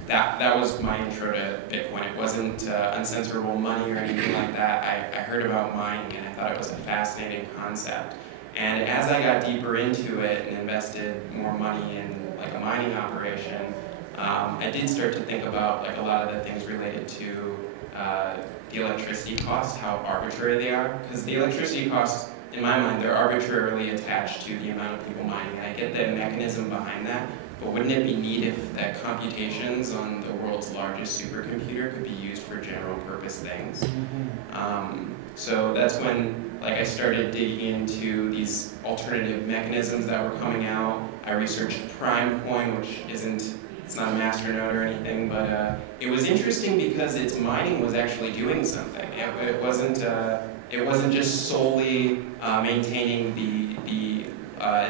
That was my intro to Bitcoin. It wasn't uncensorable money or anything like that. I heard about mining and I thought it was a fascinating concept. And as I got deeper into it and invested more money in like a mining operation, I did start to think about like a lot of the things related to the electricity costs, how arbitrary they are. Because the electricity costs, in my mind, they're arbitrarily attached to the amount of people mining. I get the mechanism behind that. But wouldn't it be neat if that computations on the world's largest supercomputer could be used for general purpose things? So that's when I started digging into these alternative mechanisms that were coming out. I researched Primecoin, which it's not a masternode or anything, but it was interesting because its mining was actually doing something. It wasn't just solely maintaining the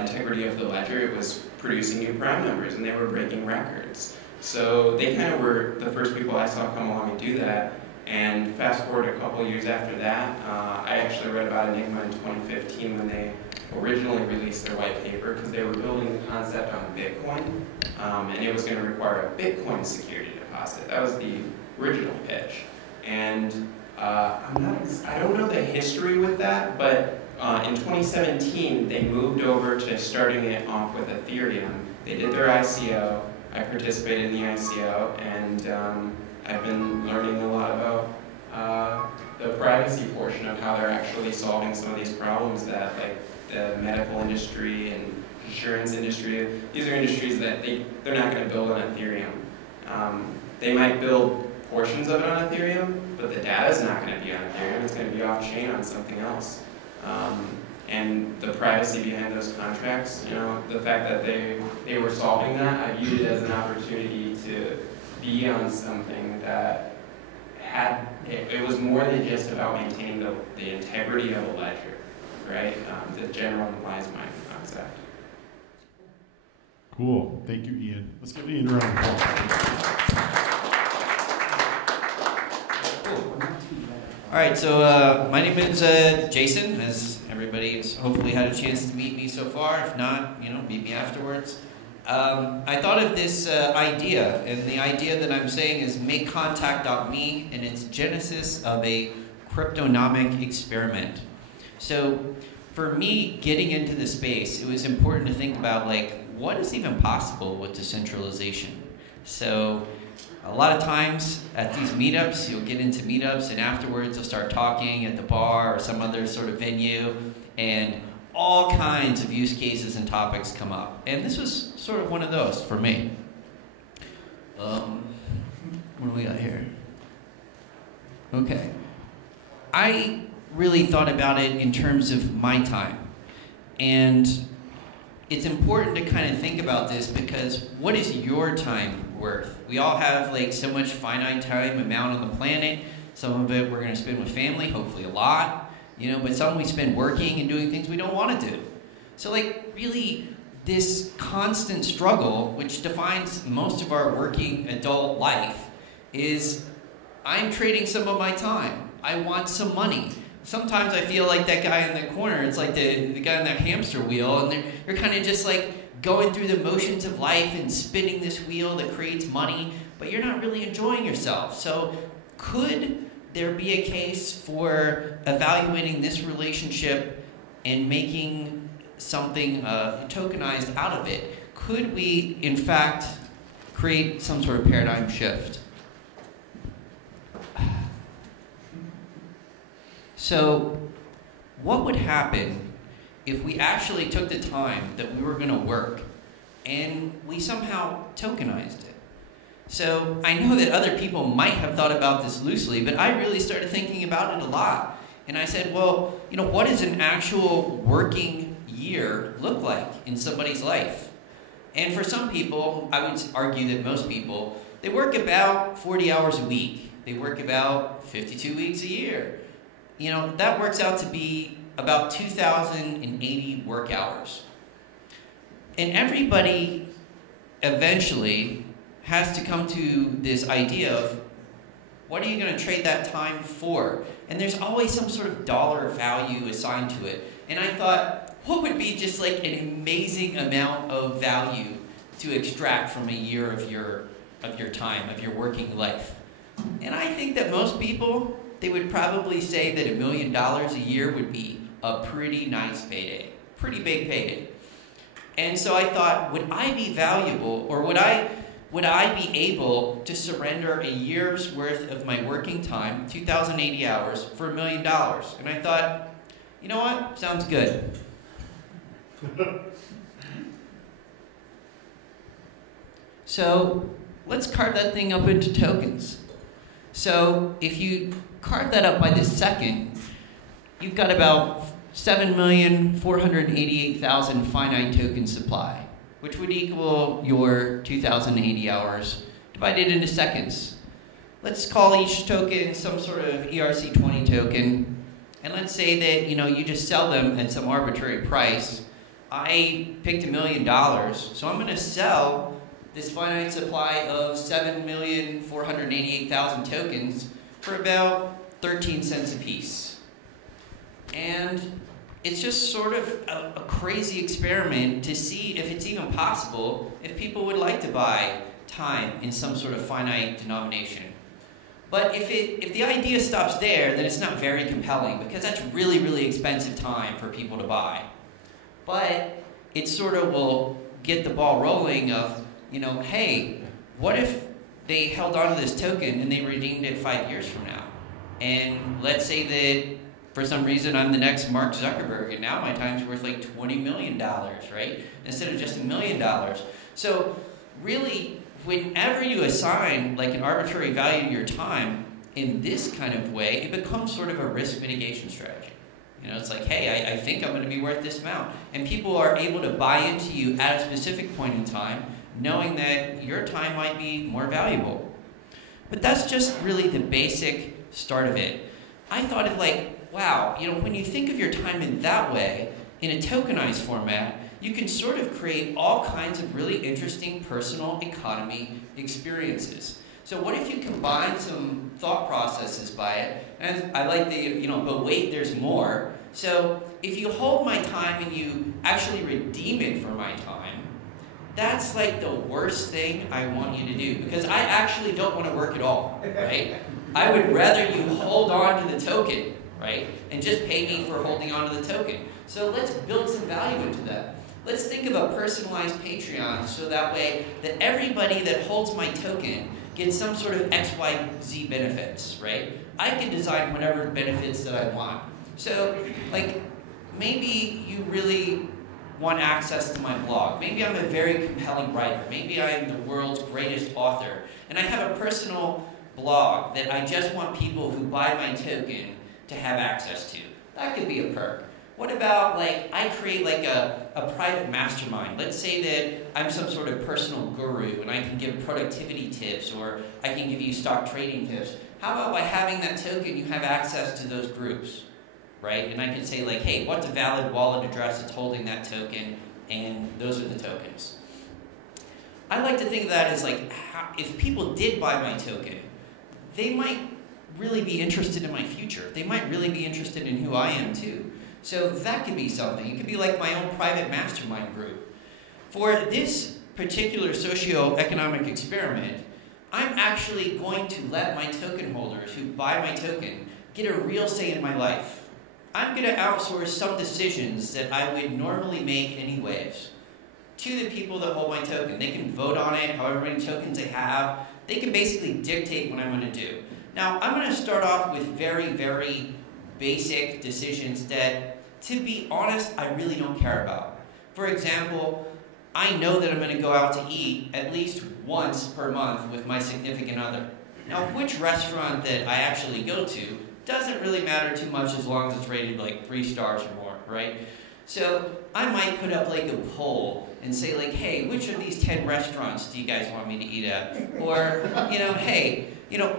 integrity of the ledger. It was producing new prime numbers, and they were breaking records. So they kind of were the first people I saw come along and do that. And fast forward a couple years after that, I actually read about Enigma in 2015 when they originally released their white paper because they were building the concept on Bitcoin, and it was going to require a Bitcoin security deposit. That was the original pitch. And I don't know the history with that, but in 2017, they moved over to starting it off with Ethereum. They did their ICO. I participated in the ICO, and I've been learning a lot about the privacy portion of how they're actually solving some of these problems that, like, the medical industry and insurance industry, these are industries that they're not going to build on Ethereum. They might build portions of it on Ethereum, but the data is not going to be on Ethereum. It's going to be off-chain on something else. And the privacy behind those contracts, the fact that they were solving that, I viewed it as an opportunity to be on something that it was more than just about maintaining the integrity of a ledger, right? The general implies mining concept. Cool. Thank you, Ian. Let's give Ian a round of applause. All right, so my name is Jason, as everybody has hopefully had a chance to meet me so far. If not, meet me afterwards. I thought of this idea, and the idea that I'm saying is makecontact.me, and it's genesis of a cryptonomic experiment. So for me, getting into the space, it was important to think about, like, what is even possible with decentralization? So a lot of times at these meetups, you'll get into meetups, and afterwards you'll start talking at the bar or some other sort of venue, and all kinds of use cases and topics come up. And this was sort of one of those for me. What do we got here? Okay. I really thought about it in terms of my time. And it's important to kind of think about this, because what is your time worth? We all have like so much finite time amount on the planet. Some of it we're going to spend with family, hopefully a lot. You know, but some we spend working and doing things we don't want to do. So like really this constant struggle, which defines most of our working adult life, is I'm trading some of my time. I want some money. Sometimes I feel like that guy in the corner, it's like the guy on that hamster wheel, and they're kind of just like going through the motions of life and spinning this wheel that creates money, but you're not really enjoying yourself. So could there be a case for evaluating this relationship and making something tokenized out of it? Could we, in fact, create some sort of paradigm shift? So, what would happen if we actually took the time that we were going to work and we somehow tokenized it? So I know that other people might have thought about this loosely, but I really started thinking about it a lot. And I said, well, you know, what does an actual working year look like in somebody's life? And for some people, I would argue that most people, they work about 40 hours a week. They work about 52 weeks a year. You know, that works out to be about 2,080 work hours. And everybody eventually has to come to this idea of, what are you going to trade that time for? And there's always some sort of dollar value assigned to it. And I thought, what would be just like an amazing amount of value to extract from a year of your time, of your working life? And I think that most people, they would probably say that $1 million a year would be a pretty nice payday, pretty big payday. And so I thought, would I be valuable, or would I be able to surrender a year's worth of my working time, 2,080 hours, for $1 million? And I thought, you know what? Sounds good. So let's carve that thing up into tokens. So if you carve that up by the second, you've got about 7,488,000 finite token supply, which would equal your 2,080 hours divided into seconds. Let's call each token some sort of ERC20 token, and let's say that you just sell them at some arbitrary price. I picked $1 million, so I'm going to sell this finite supply of 7,488,000 tokens for about 13 cents a piece. And it's just sort of a crazy experiment to see if it's even possible, if people would like to buy time in some sort of finite denomination. But if the idea stops there, then it's not very compelling, because that's really, really expensive time for people to buy. But it sort of will get the ball rolling of, hey, what if they held on to this token and they redeemed it 5 years from now? And let's say that for some reason I'm the next Mark Zuckerberg, and now my time's worth like $20 million, right? Instead of just $1 million. So really, whenever you assign like an arbitrary value to your time in this kind of way, it becomes sort of a risk mitigation strategy. It's like, hey, I think I'm going to be worth this amount. And people are able to buy into you at a specific point in time, knowing that your time might be more valuable. But that's just really the basic start of it. I thought of like, wow, when you think of your time in that way, in a tokenized format, you can sort of create all kinds of really interesting personal economy experiences. So what if you combine some thought processes by it? And I like the, but wait, there's more. So if you hold my time and you actually redeem it for my time, that's like the worst thing I want you to do, because I actually don't want to work at all, right? I would rather you hold on to the token, right? And just pay me for holding on to the token. So let's build some value into that. Let's think of a personalized Patreon so that way that everybody that holds my token gets some sort of XYZ benefits, right? I can design whatever benefits that I want. So, like, maybe you really want access to my blog. Maybe I'm a very compelling writer. Maybe I am the world's greatest author. And I have a personal blog that I just want people who buy my token to have access to. That could be a perk. What about, like, I create like a private mastermind. Let's say that I'm some sort of personal guru and I can give productivity tips, or I can give you stock trading tips. How about by having that token, you have access to those groups, right? And I can say, like, hey, what's a valid wallet address that's holding that token? And those are the tokens. I like to think of that as, like, if people did buy my token, they might really be interested in my future. They might really be interested in who I am too. So that could be something. It could be like my own private mastermind group. For this particular socio-economic experiment, I'm actually going to let my token holders who buy my token get a real say in my life. I'm going to outsource some decisions that I would normally make anyways to the people that hold my token. They can vote on it, however many tokens they have. They can basically dictate what I'm going to do. Now, I'm going to start off with very, very basic decisions that, to be honest, I really don't care about. For example, I know that I'm going to go out to eat at least once per month with my significant other. Now, which restaurant that I actually go to doesn't really matter too much as long as it's rated like 3 stars or more, right? So I might put up like a poll and say, like, hey, which of these 10 restaurants do you guys want me to eat at? Or, hey,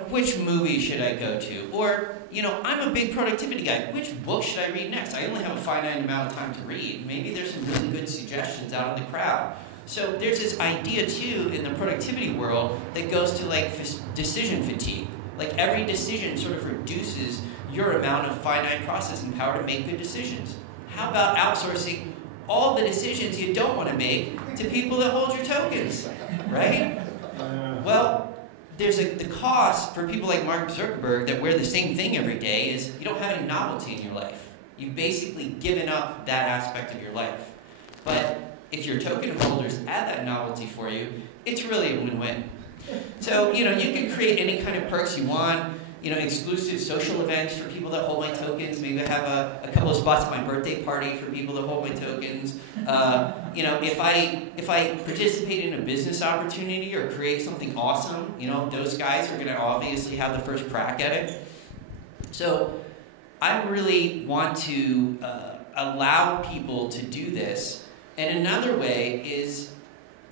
which movie should I go to? Or, I'm a big productivity guy. Which book should I read next? I only have a finite amount of time to read. Maybe there's some really good suggestions out in the crowd. So there's this idea, too, in the productivity world that goes to, like, decision fatigue. Like, every decision sort of reduces your amount of finite processing power to make good decisions. How about outsourcing all the decisions you don't want to make to people that hold your tokens, right? Well, there's the cost for people like Mark Zuckerberg that wear the same thing every day is you don't have any novelty in your life. You've basically given up that aspect of your life. But if your token holders add that novelty for you, it's really a win-win. So, you can create any kind of perks you want. Exclusive social events for people that hold my tokens. Maybe I have a couple of spots at my birthday party for people that hold my tokens. If I participate in a business opportunity or create something awesome, those guys are going to obviously have the first crack at it. So I really want to allow people to do this. And another way is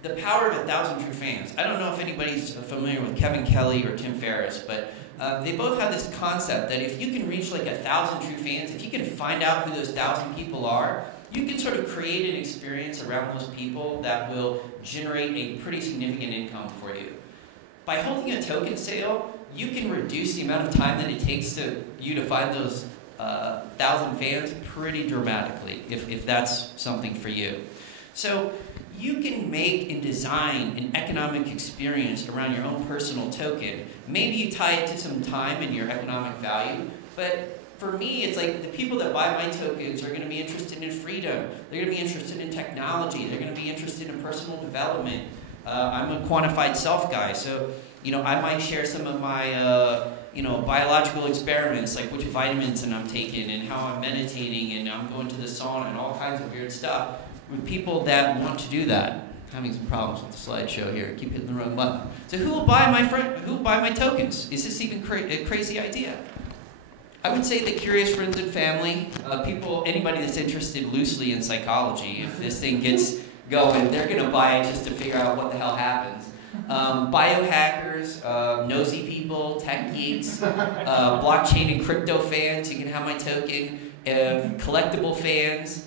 the power of 1,000 true fans. I don't know if anybody's familiar with Kevin Kelly or Tim Ferriss, but they both have this concept that if you can reach like 1,000 true fans, if you can find out who those 1,000 people are, you can sort of create an experience around those people that will generate a pretty significant income for you. By holding a token sale, you can reduce the amount of time that it takes you to find those 1,000 fans pretty dramatically, if that's something for you. So you can make and design an economic experience around your own personal token. Maybe you tie it to some time and your economic value, but for me, it's like the people that buy my tokens are going to be interested in freedom. They're going to be interested in technology. They're going to be interested in personal development. I'm a quantified self guy, so I might share some of my biological experiments, like which vitamins and I'm taking and how I'm meditating and I'm going to the sauna and all kinds of weird stuff with people that want to do that. I'm having some problems with the slideshow here. I keep hitting the wrong button. So who will buy my tokens? Is this even a crazy idea? I would say the curious friends and family, anybody that's interested loosely in psychology, if this thing gets going, they're going to buy it just to figure out what the hell happens. Biohackers, nosy people, tech geeks, blockchain and crypto fans, you can have my token, collectible fans,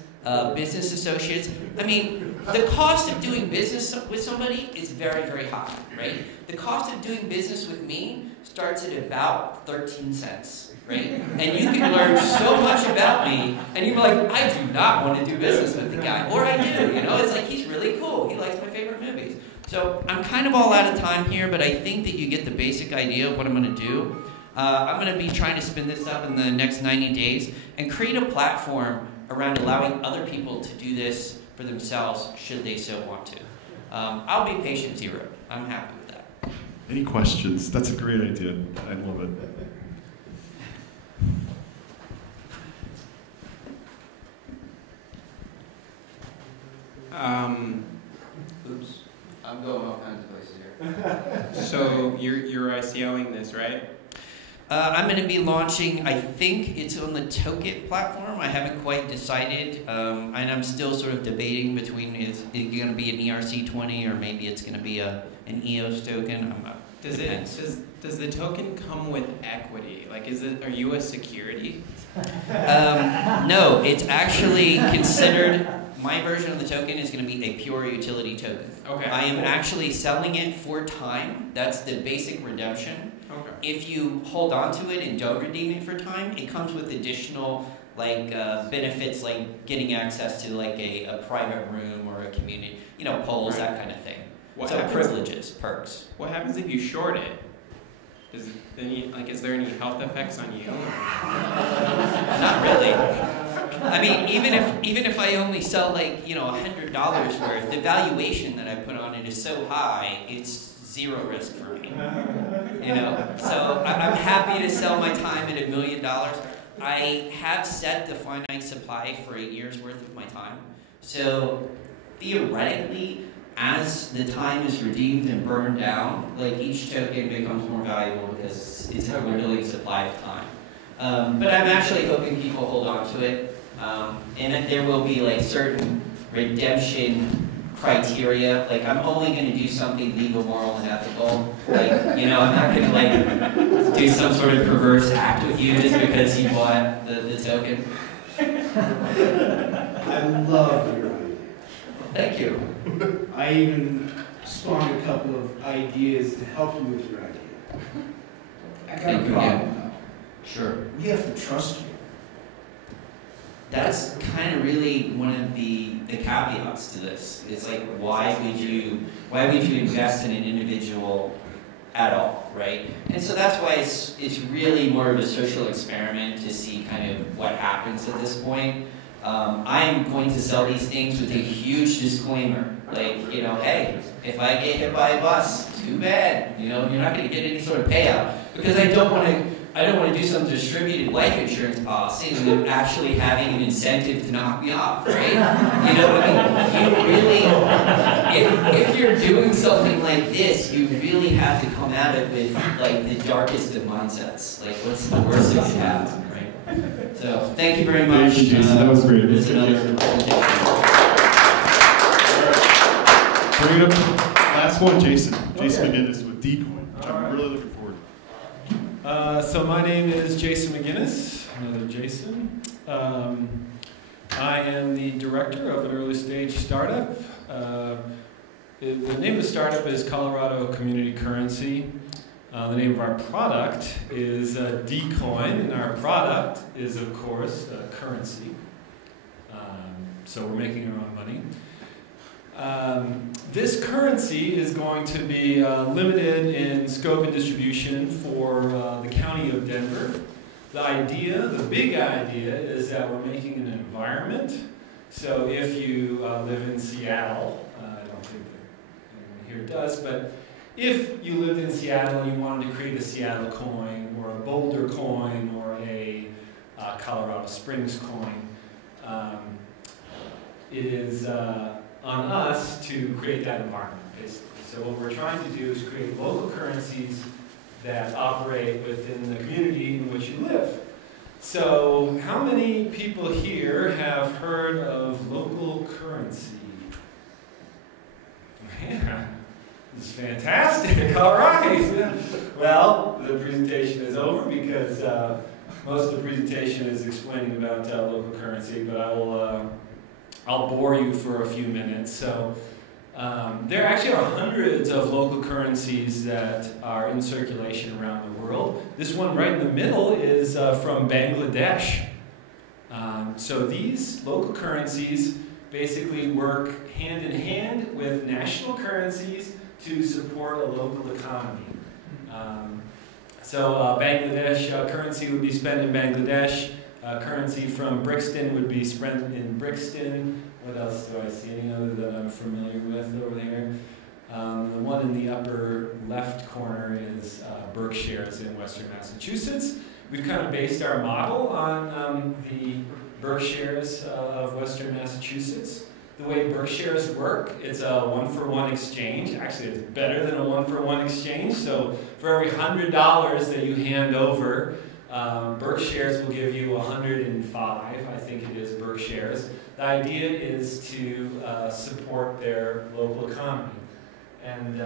business associates. I mean, the cost of doing business with somebody is very, very high, right? The cost of doing business with me starts at about 13 cents, right? And you can learn so much about me, and you're like, I do not want to do business with the guy. Or I do, it's like, he's really cool. He likes my favorite movie. So I'm kind of all out of time here, but I think that you get the basic idea of what I'm going to do. I'm going to be trying to spin this up in the next 90 days and create a platform around allowing other people to do this for themselves, should they so want to. I'll be patient zero. I'm happy with that. Any questions? That's a great idea. I love it. Oops. I'm going all kinds of places here. So you're ICOing this, right? I'm going to be launching, I think it's on the Tokit platform. I haven't quite decided, and I'm still sort of debating between is it going to be an ERC20 or maybe it's going to be an EOS token. Does the token come with equity? Like, are you a security? No, it's actually considered. My version of the token is going to be a pure utility token. Okay. I am actually selling it for time. That's the basic redemption. Okay. If you hold on to it and don't redeem it for time, it comes with additional benefits like getting access to like a private room or a community, polls, Right. that kind of thing. What So happens- privileges, perks. What happens if you short it? Is there any health effects on you? Not really. I mean, even if I only sell $100 worth, the valuation that I put on it is so high, it's zero risk for me. So I'm happy to sell my time at $1 million. I have set the finite supply for 8 years worth of my time. So theoretically, as the time is redeemed and burned down, each token becomes more valuable because it's a dwindling supply of time. But I'm actually hoping people hold on to it. And that there will be certain redemption criteria. I'm only going to do something legal, moral, and ethical. I'm not going to do some sort of perverse act with you just because you bought the token. I love your idea. Thank you. I even spawned a couple of ideas to help you with your idea. I got Thank a you problem again. now. Sure. We have to trust you. That's kind of really one of the caveats to this. It's why would you invest in an individual at all, right? And so that's why it's really more of a social experiment to see kind of what happens at this point. I'm going to sell these things with a huge disclaimer, hey, if I get hit by a bus, too bad. You're not going to get any sort of payout because I don't want to do some distributed life insurance policy and then actually having an incentive to knock me off, right? You know what I mean? You really, if you're doing something like this, you really have to come at it with the darkest of mindsets. What's the worst that can happen, right? So thank you very much. Thank you, Jason. That was great. There's another presentation. Bring it up. Last one, Jason. Jason McGinnis with Dcoin, which I'm really looking forward to. So my name is Jason McGinnis, another Jason. I am the director of an early stage startup. The name of the startup is Colorado Community Currency. The name of our product is Dcoin, and our product is, of course, currency. So we're making our own money. This currency is going to be limited in scope and distribution for the county of Denver. The big idea is that we're making an environment. So if you live in Seattle, I don't think that anyone here does, but if you lived in Seattle and you wanted to create a Seattle coin or a Boulder coin or a Colorado Springs coin, it is on us to create that environment, basically. So what we're trying to do is create local currencies that operate within the community in which you live. So how many people here have heard of local currency? Yeah, this is fantastic. All right. Well, the presentation is over because most of the presentation is explaining about local currency, but I'll bore you for a few minutes. So there actually are hundreds of local currencies that are in circulation around the world. This one right in the middle is from Bangladesh. So these local currencies basically work hand in hand with national currencies to support a local economy. So Bangladesh currency would be spent in Bangladesh. Currency from Brixton would be spent in Brixton. What else do I see? Any other that I'm familiar with over there? The one in the upper left corner is Berkshires in Western Massachusetts. We've kind of based our model on the Berkshires of Western Massachusetts. The way Berkshires work, it's a one-for-one exchange. Actually, it's better than a one-for-one exchange. So for every $100 that you hand over, Berkshires will give you 105, I think it is, Berkshires. The idea is to support their local economy. And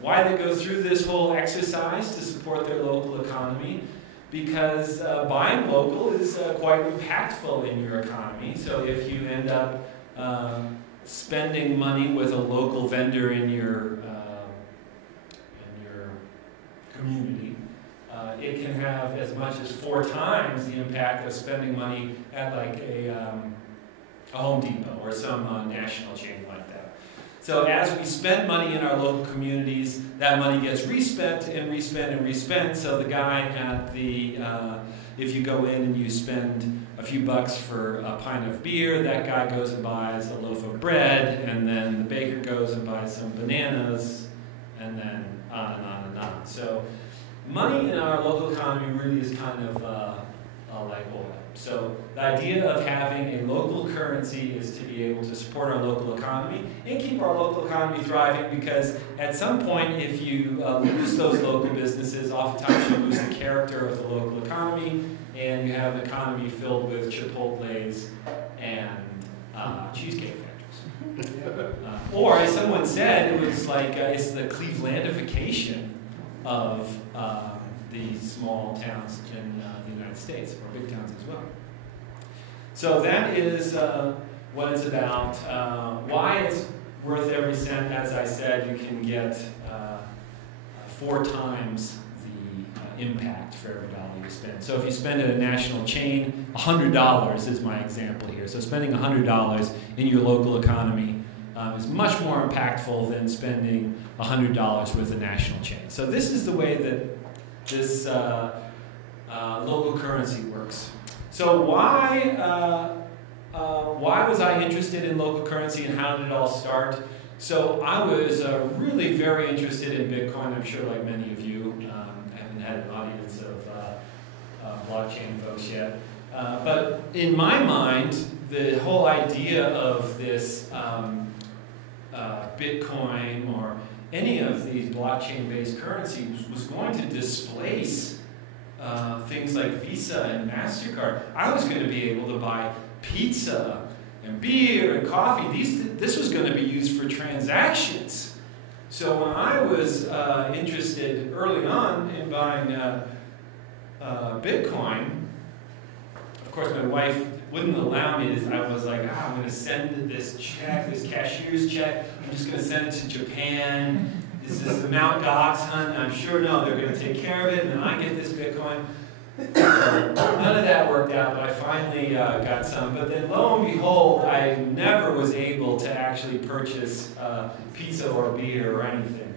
why they go through this whole exercise to support their local economy? Because buying local is quite impactful in your economy. So if you end up spending money with a local vendor in your community, it can have as much as 4 times the impact of spending money at like a Home Depot or some national chain like that. So as we spend money in our local communities, that money gets respent and respent and respent. So the guy at the, if you go in and you spend a few bucks for a pint of beer, that guy goes and buys a loaf of bread, and then the baker goes and buys some bananas, and then on and on and on. So money in our local economy really is kind of like oil. So the idea of having a local currency is to be able to support our local economy and keep our local economy thriving, because at some point, if you lose those local businesses, oftentimes you lose the character of the local economy, and you have an economy filled with Chipotles and cheesecake factories. Or, as someone said, it was like it's the Clevelandification of the small towns in the United States, or big towns as well. So that is what it's about. Why it's worth every cent. As I said, you can get 4 times the impact for every dollar you spend. So if you spend at a national chain, $100 is my example here. So spending $100 in your local economy is much more impactful than spending $100 with a national chain. So this is the way that this local currency works. So why was I interested in local currency, and how did it all start? So I was really very interested in Bitcoin. I'm sure, like many of you, I haven't had an audience of blockchain folks yet. But in my mind, the whole idea of this Bitcoin or any of these blockchain-based currencies was going to displace things like Visa and MasterCard. I was going to be able to buy pizza and beer and coffee. This was going to be used for transactions. So when I was interested early on in buying Bitcoin, of course my wife wouldn't allow me to. I was like, I'm going to send this check, this cashier's check. I'm just going to send it to Japan. Is this the Mt. Gox hunt? I'm sure no, they're going to take care of it, and then I get this Bitcoin. None of that worked out, but I finally got some. But then lo and behold, I never was able to actually purchase pizza or beer or anything.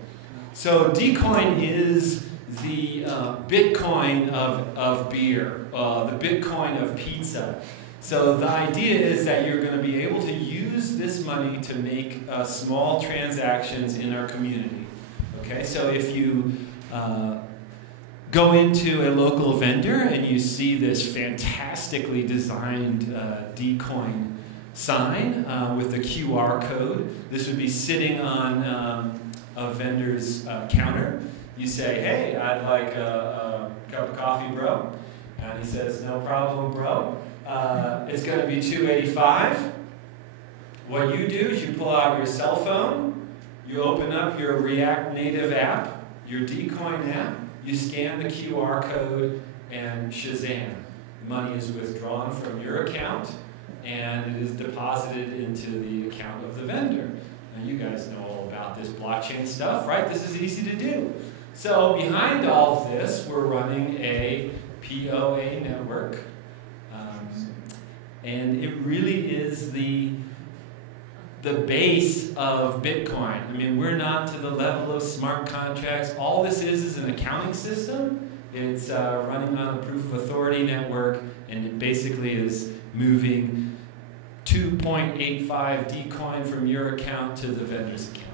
So Dcoin is the Bitcoin of beer, the Bitcoin of pizza. So the idea is that you're going to be able to use this money to make small transactions in our community. Okay, so if you go into a local vendor and you see this fantastically designed Dcoin sign with the QR code, this would be sitting on a vendor's counter. You say, hey, I'd like a cup of coffee, bro. And he says, no problem, bro. It's going to be $2.85. What you do is you pull out your cell phone, you open up your React Native app, your Dcoin app, you scan the QR code, and Shazam. Money is withdrawn from your account, and it is deposited into the account of the vendor. Now you guys know all about this blockchain stuff, right? This is easy to do. So behind all of this, we're running a POA network. And it really is the the base of Bitcoin. I mean, we're not to the level of smart contracts. All this is an accounting system. It's running on a proof of authority network, and it basically is moving 2.85 Dcoin from your account to the vendor's account.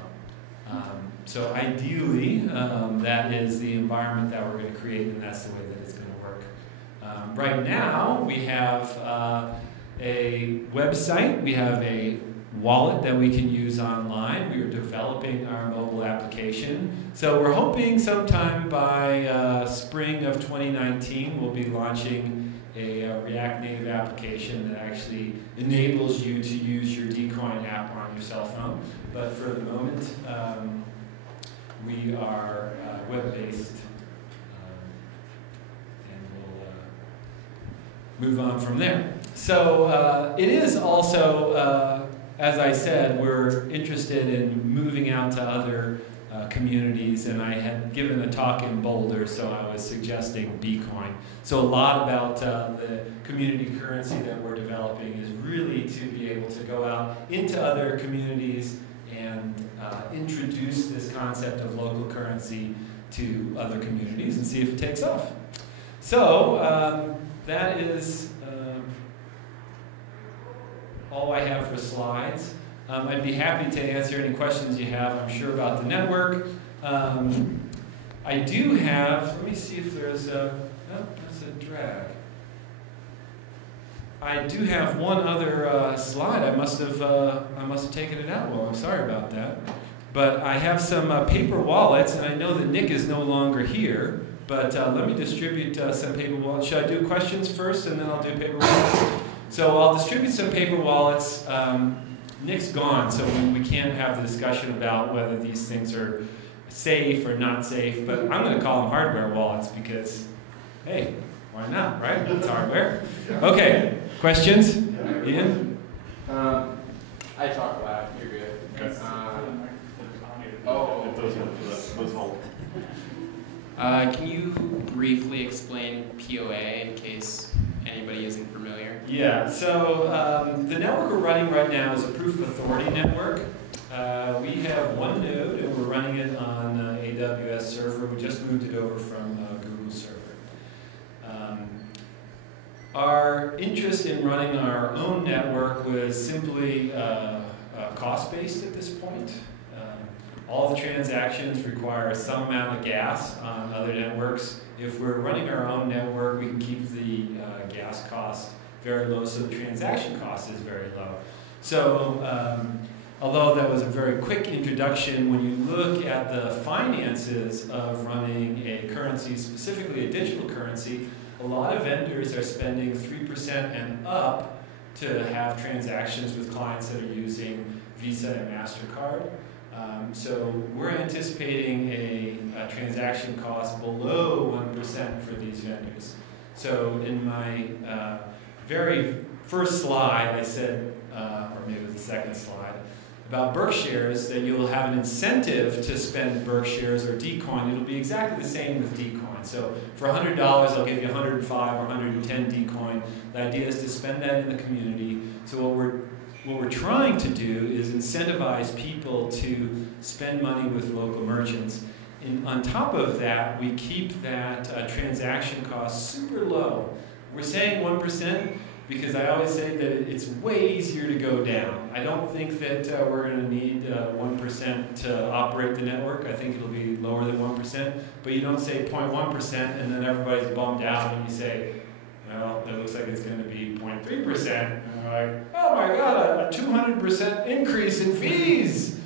So ideally, that is the environment that we're going to create, and that's the way that it's going to work. Right now, we have a website, we have a wallet that we can use online. We are developing our mobile application. So we're hoping sometime by spring of 2019, we'll be launching a React Native application that actually enables you to use your Dcoin app on your cell phone. But for the moment, we are web-based, and we'll move on from there. So it is also, as I said, we're interested in moving out to other communities, and I had given a talk in Boulder, so I was suggesting Bcoin. So a lot about the community currency that we're developing is really to be able to go out into other communities and introduce this concept of local currency to other communities and see if it takes off. So that is all I have for slides. I'd be happy to answer any questions you have, I'm sure, about the network. I do have, let me see if there's a, oh, that's a drag. I do have one other slide. I must have taken it out. Well, I'm sorry about that. But I have some paper wallets, and I know that Nick is no longer here. But let me distribute some paper wallets. Should I do questions first, and then I'll do paper wallets? So I'll distribute some paper wallets. Nick's gone, so we can't have the discussion about whether these things are safe or not safe. But I'm going to call them hardware wallets because, hey, why not, right? It's hardware. Okay, questions? Ian? I talk loud. You're good. Okay. Can you briefly explain POA in case anybody isn't familiar? Yeah, so the network we're running right now is a proof of authority network. We have one node, and we're running it on AWS server. We just moved it over from Google server. Our interest in running our own network was simply cost-based at this point. All the transactions require some amount of gas on other networks. If we're running our own network, we can keep the gas cost very low, so the transaction cost is very low. So although that was a very quick introduction, when you look at the finances of running a currency, specifically a digital currency, a lot of vendors are spending 3% and up to have transactions with clients that are using Visa and MasterCard. So we're anticipating a transaction cost below 1% for these vendors. So in my very first slide, I said, or maybe it was the second slide, about Berkshires, that you'll have an incentive to spend Berkshires or Dcoin. It'll be exactly the same with Dcoin. So for $100, I'll give you 105 or 110 Dcoin. The idea is to spend that in the community. So what we're trying to do is incentivize people to spend money with local merchants. And on top of that, we keep that transaction cost super low. We're saying 1% because I always say that it's way easier to go down. I don't think that we're going to need 1% to operate the network. I think it'll be lower than 1%. But you don't say 0.1% and then everybody's bummed out and you say, well, it looks like it's going to be 0.3%. And they're like, oh my God, a 200% increase in fees.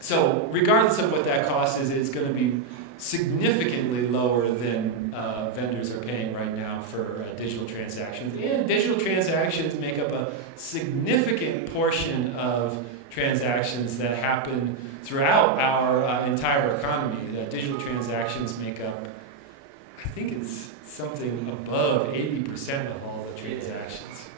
So regardless of what that cost is, it's going to be significantly lower than vendors are paying right now for digital transactions. And digital transactions make up a significant portion of transactions that happen throughout our entire economy. Digital transactions make up, I think it's something above 80% of all the transactions.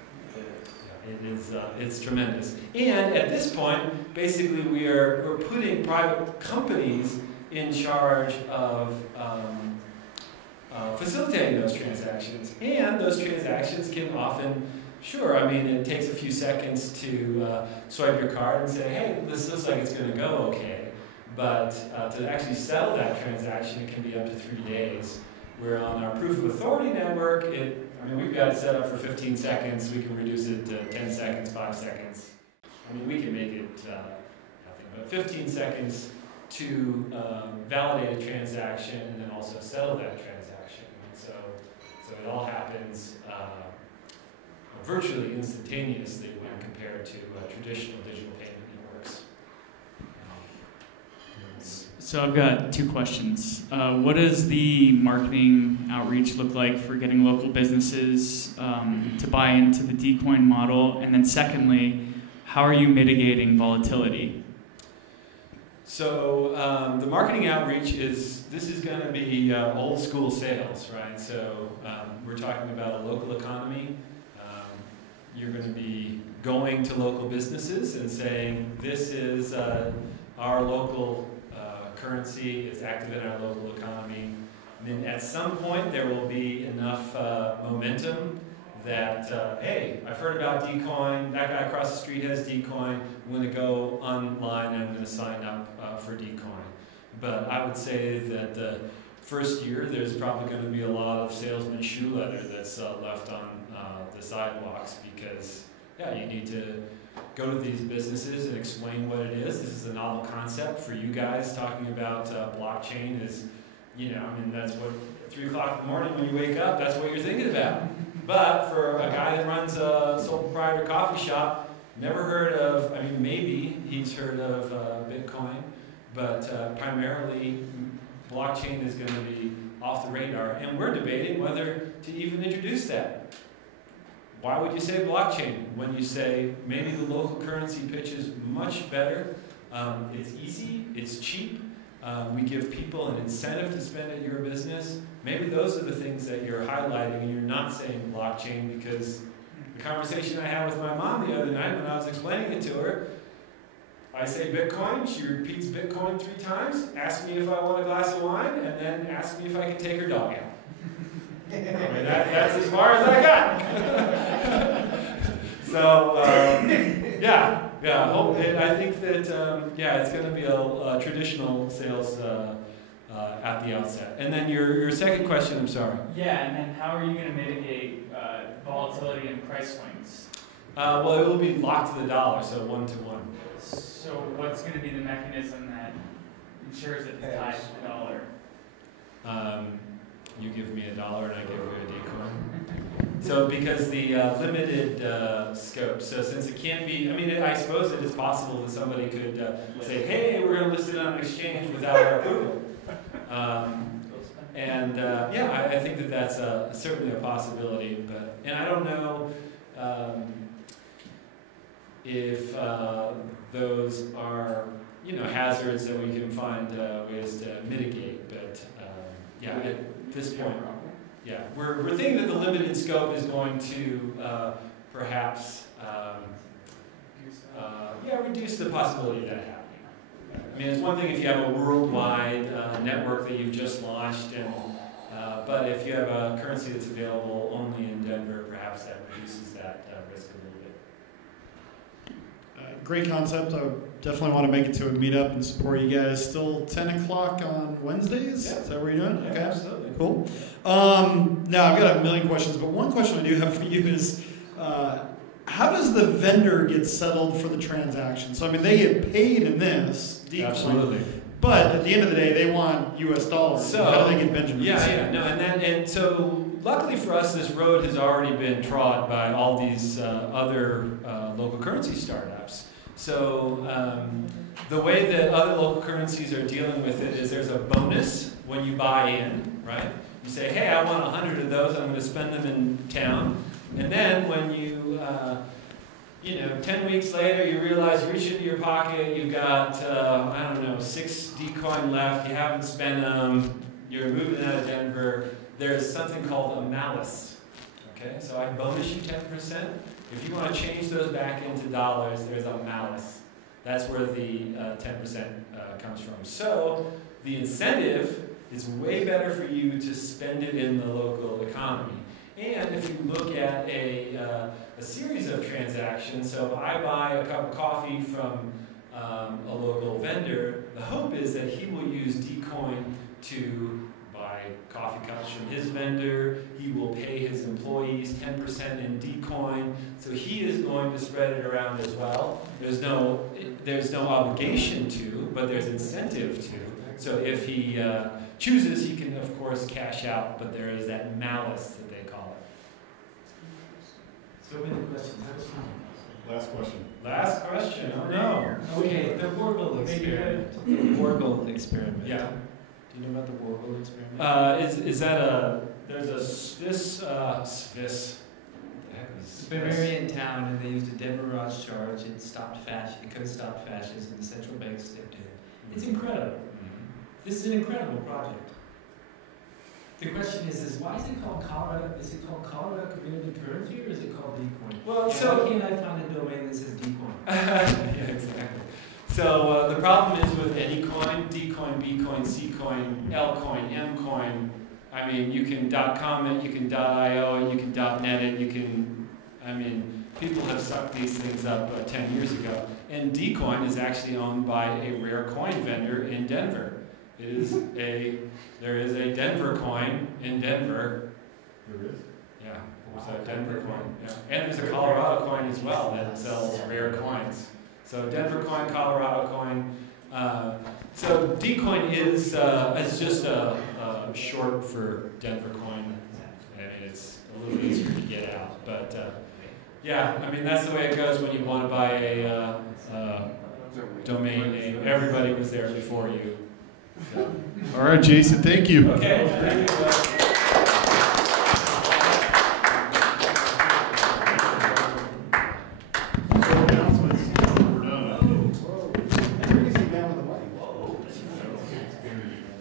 It's tremendous. And at this point, basically we're putting private companies in charge of facilitating those transactions. And those transactions can often sure, I mean, it takes a few seconds to swipe your card and say, hey, this looks like it's going to go okay. But to actually settle that transaction, it can be up to 3 days. Where on our proof of authority network, we've got it set up for 15 seconds. We can reduce it to 10 seconds, 5 seconds. I mean, we can make it nothing but 15 seconds to validate a transaction and then also settle that transaction. So it all happens virtually instantaneously when compared to traditional digital payment networks. So I've got 2 questions. What does the marketing outreach look like for getting local businesses to buy into the Dcoin model? And then secondly, how are you mitigating volatility? So the marketing outreach this is going to be old school sales, right? So we're talking about a local economy. You're going to be going to local businesses and saying, this is our local currency, it's active in our local economy. And then at some point there will be enough momentum that, hey, I've heard about Dcoin, that guy across the street has Dcoin, I'm going to go online and I'm going to sign up for Dcoin. But I would say that the first year there's probably going to be a lot of salesman shoe leather that's left on the sidewalks because, yeah, you need to go to these businesses and explain what it is. This is a novel concept for you guys. Talking about blockchain is, that's what, 3 o'clock in the morning when you wake up, that's what you're thinking about. But for a guy that runs a sole proprietor coffee shop, never heard of, maybe he's heard of Bitcoin, but primarily blockchain is going to be off the radar. And we're debating whether to even introduce that. Why would you say blockchain when you say maybe the local currency pitch is much better? It's easy, it's cheap, we give people an incentive to spend at your business. Maybe those are the things that you're highlighting and you're not saying blockchain because the conversation I had with my mom the other night when I was explaining it to her, I say Bitcoin, she repeats Bitcoin 3 times, asks me if I want a glass of wine, and then asks me if I can take her dog out. That's as far as I got. So, I think that, it's going to be a traditional sales at the outset. And then your second question, I'm sorry. Yeah, and then how are you going to mitigate volatility and price swings? Well, it will be locked to the dollar, so 1-to-1. So what's going to be the mechanism that ensures it's tied to the dollar? You give me $1 and I give you a Dcoin. So because the limited scope, so since it can't be, I suppose it is possible that somebody could say, hey, we're going to list it on an exchange without our approval. I think that that's certainly a possibility. And I don't know if those are hazards that we can find ways to mitigate. But at this point, we're thinking that the limited scope is going to perhaps reduce the possibility of that happening. It's one thing if you have a worldwide network that you've just launched, but if you have a currency that's available only in Denver, perhaps that reduces that risk a little bit. Great concept. I definitely want to make it to a meetup and support you guys. Still 10 o'clock on Wednesdays? Yeah. Is that what you're doing? Yeah, okay. absolutely. Cool. Now, I've got a million questions, but one question I do have for you is, how does the vendor get settled for the transaction? So, they get paid in this, Dcoin, absolutely. But at the end of the day, they want U.S. dollars. So how do they get Benjamins? And so luckily for us, this road has already been trod by all these other local currency startups. So the way that other local currencies are dealing with it is there's a bonus when you buy in, right? You say, hey, I want 100 of those. I'm going to spend them in town. And then when you 10 weeks later, you realize you reach into your pocket, you've got, 6 Dcoin left, you haven't spent them, you're moving out of Denver, there's something called a malus. Okay, so I bonus you 10%. If you want to change those back into dollars, there's a malus. That's where the 10% comes from. So the incentive is way better for you to spend it in the local economy. And if you look at a series of transactions, so if I buy a cup of coffee from a local vendor, the hope is that he will use Dcoin to buy coffee cups from his vendor. He will pay his employees 10% in Dcoin, so he is going to spread it around as well. There's no obligation to, but there's incentive to. So if he chooses, he can of course cash out, but there is that malice that they call it. So many questions. Last question. Last question. Oh no. Okay, the Warble experiment. The Warble experiment. Yeah. Do you know about the Warble experiment? Is that a? There's a Swiss. It's Bavarian town, and they used a Demirage charge. It stopped fascism. It couldn't stop fascism. The central bank stepped in. It's incredible. This is an incredible project. The question is why is it called Colorado? Is it called Colorado Community Currency, or is it called Dcoin? Well, so why can't I find a domain that says Dcoin? Yeah, exactly. So the problem is with any coin, Dcoin, Bcoin, Ccoin, Lcoin, Mcoin. I mean, you can .com it, you can .io it, you can .net it, you can. I mean, people have sucked these things up 10 years ago. And Dcoin is actually owned by a rare coin vendor in Denver. There is a Denver coin in Denver. There is? Yeah, there's a Denver coin. Yeah. And there's a Colorado coin as well that sells rare coins. So Denver coin, Colorado coin. So Dcoin is just a short for Denver coin. I mean, it's a little easier to get out. But yeah, I mean, that's the way it goes when you want to buy a domain name. Everybody was there before you. So. All right, Jason, thank you. Okay, thank you.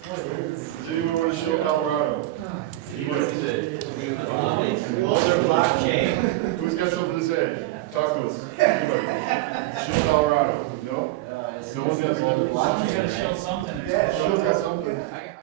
Does anyone want to show Colorado? Blockchain. Who's got something to say? Talk to us. Anybody? Show Colorado. No? No one's got something. You gotta show something. Yeah, show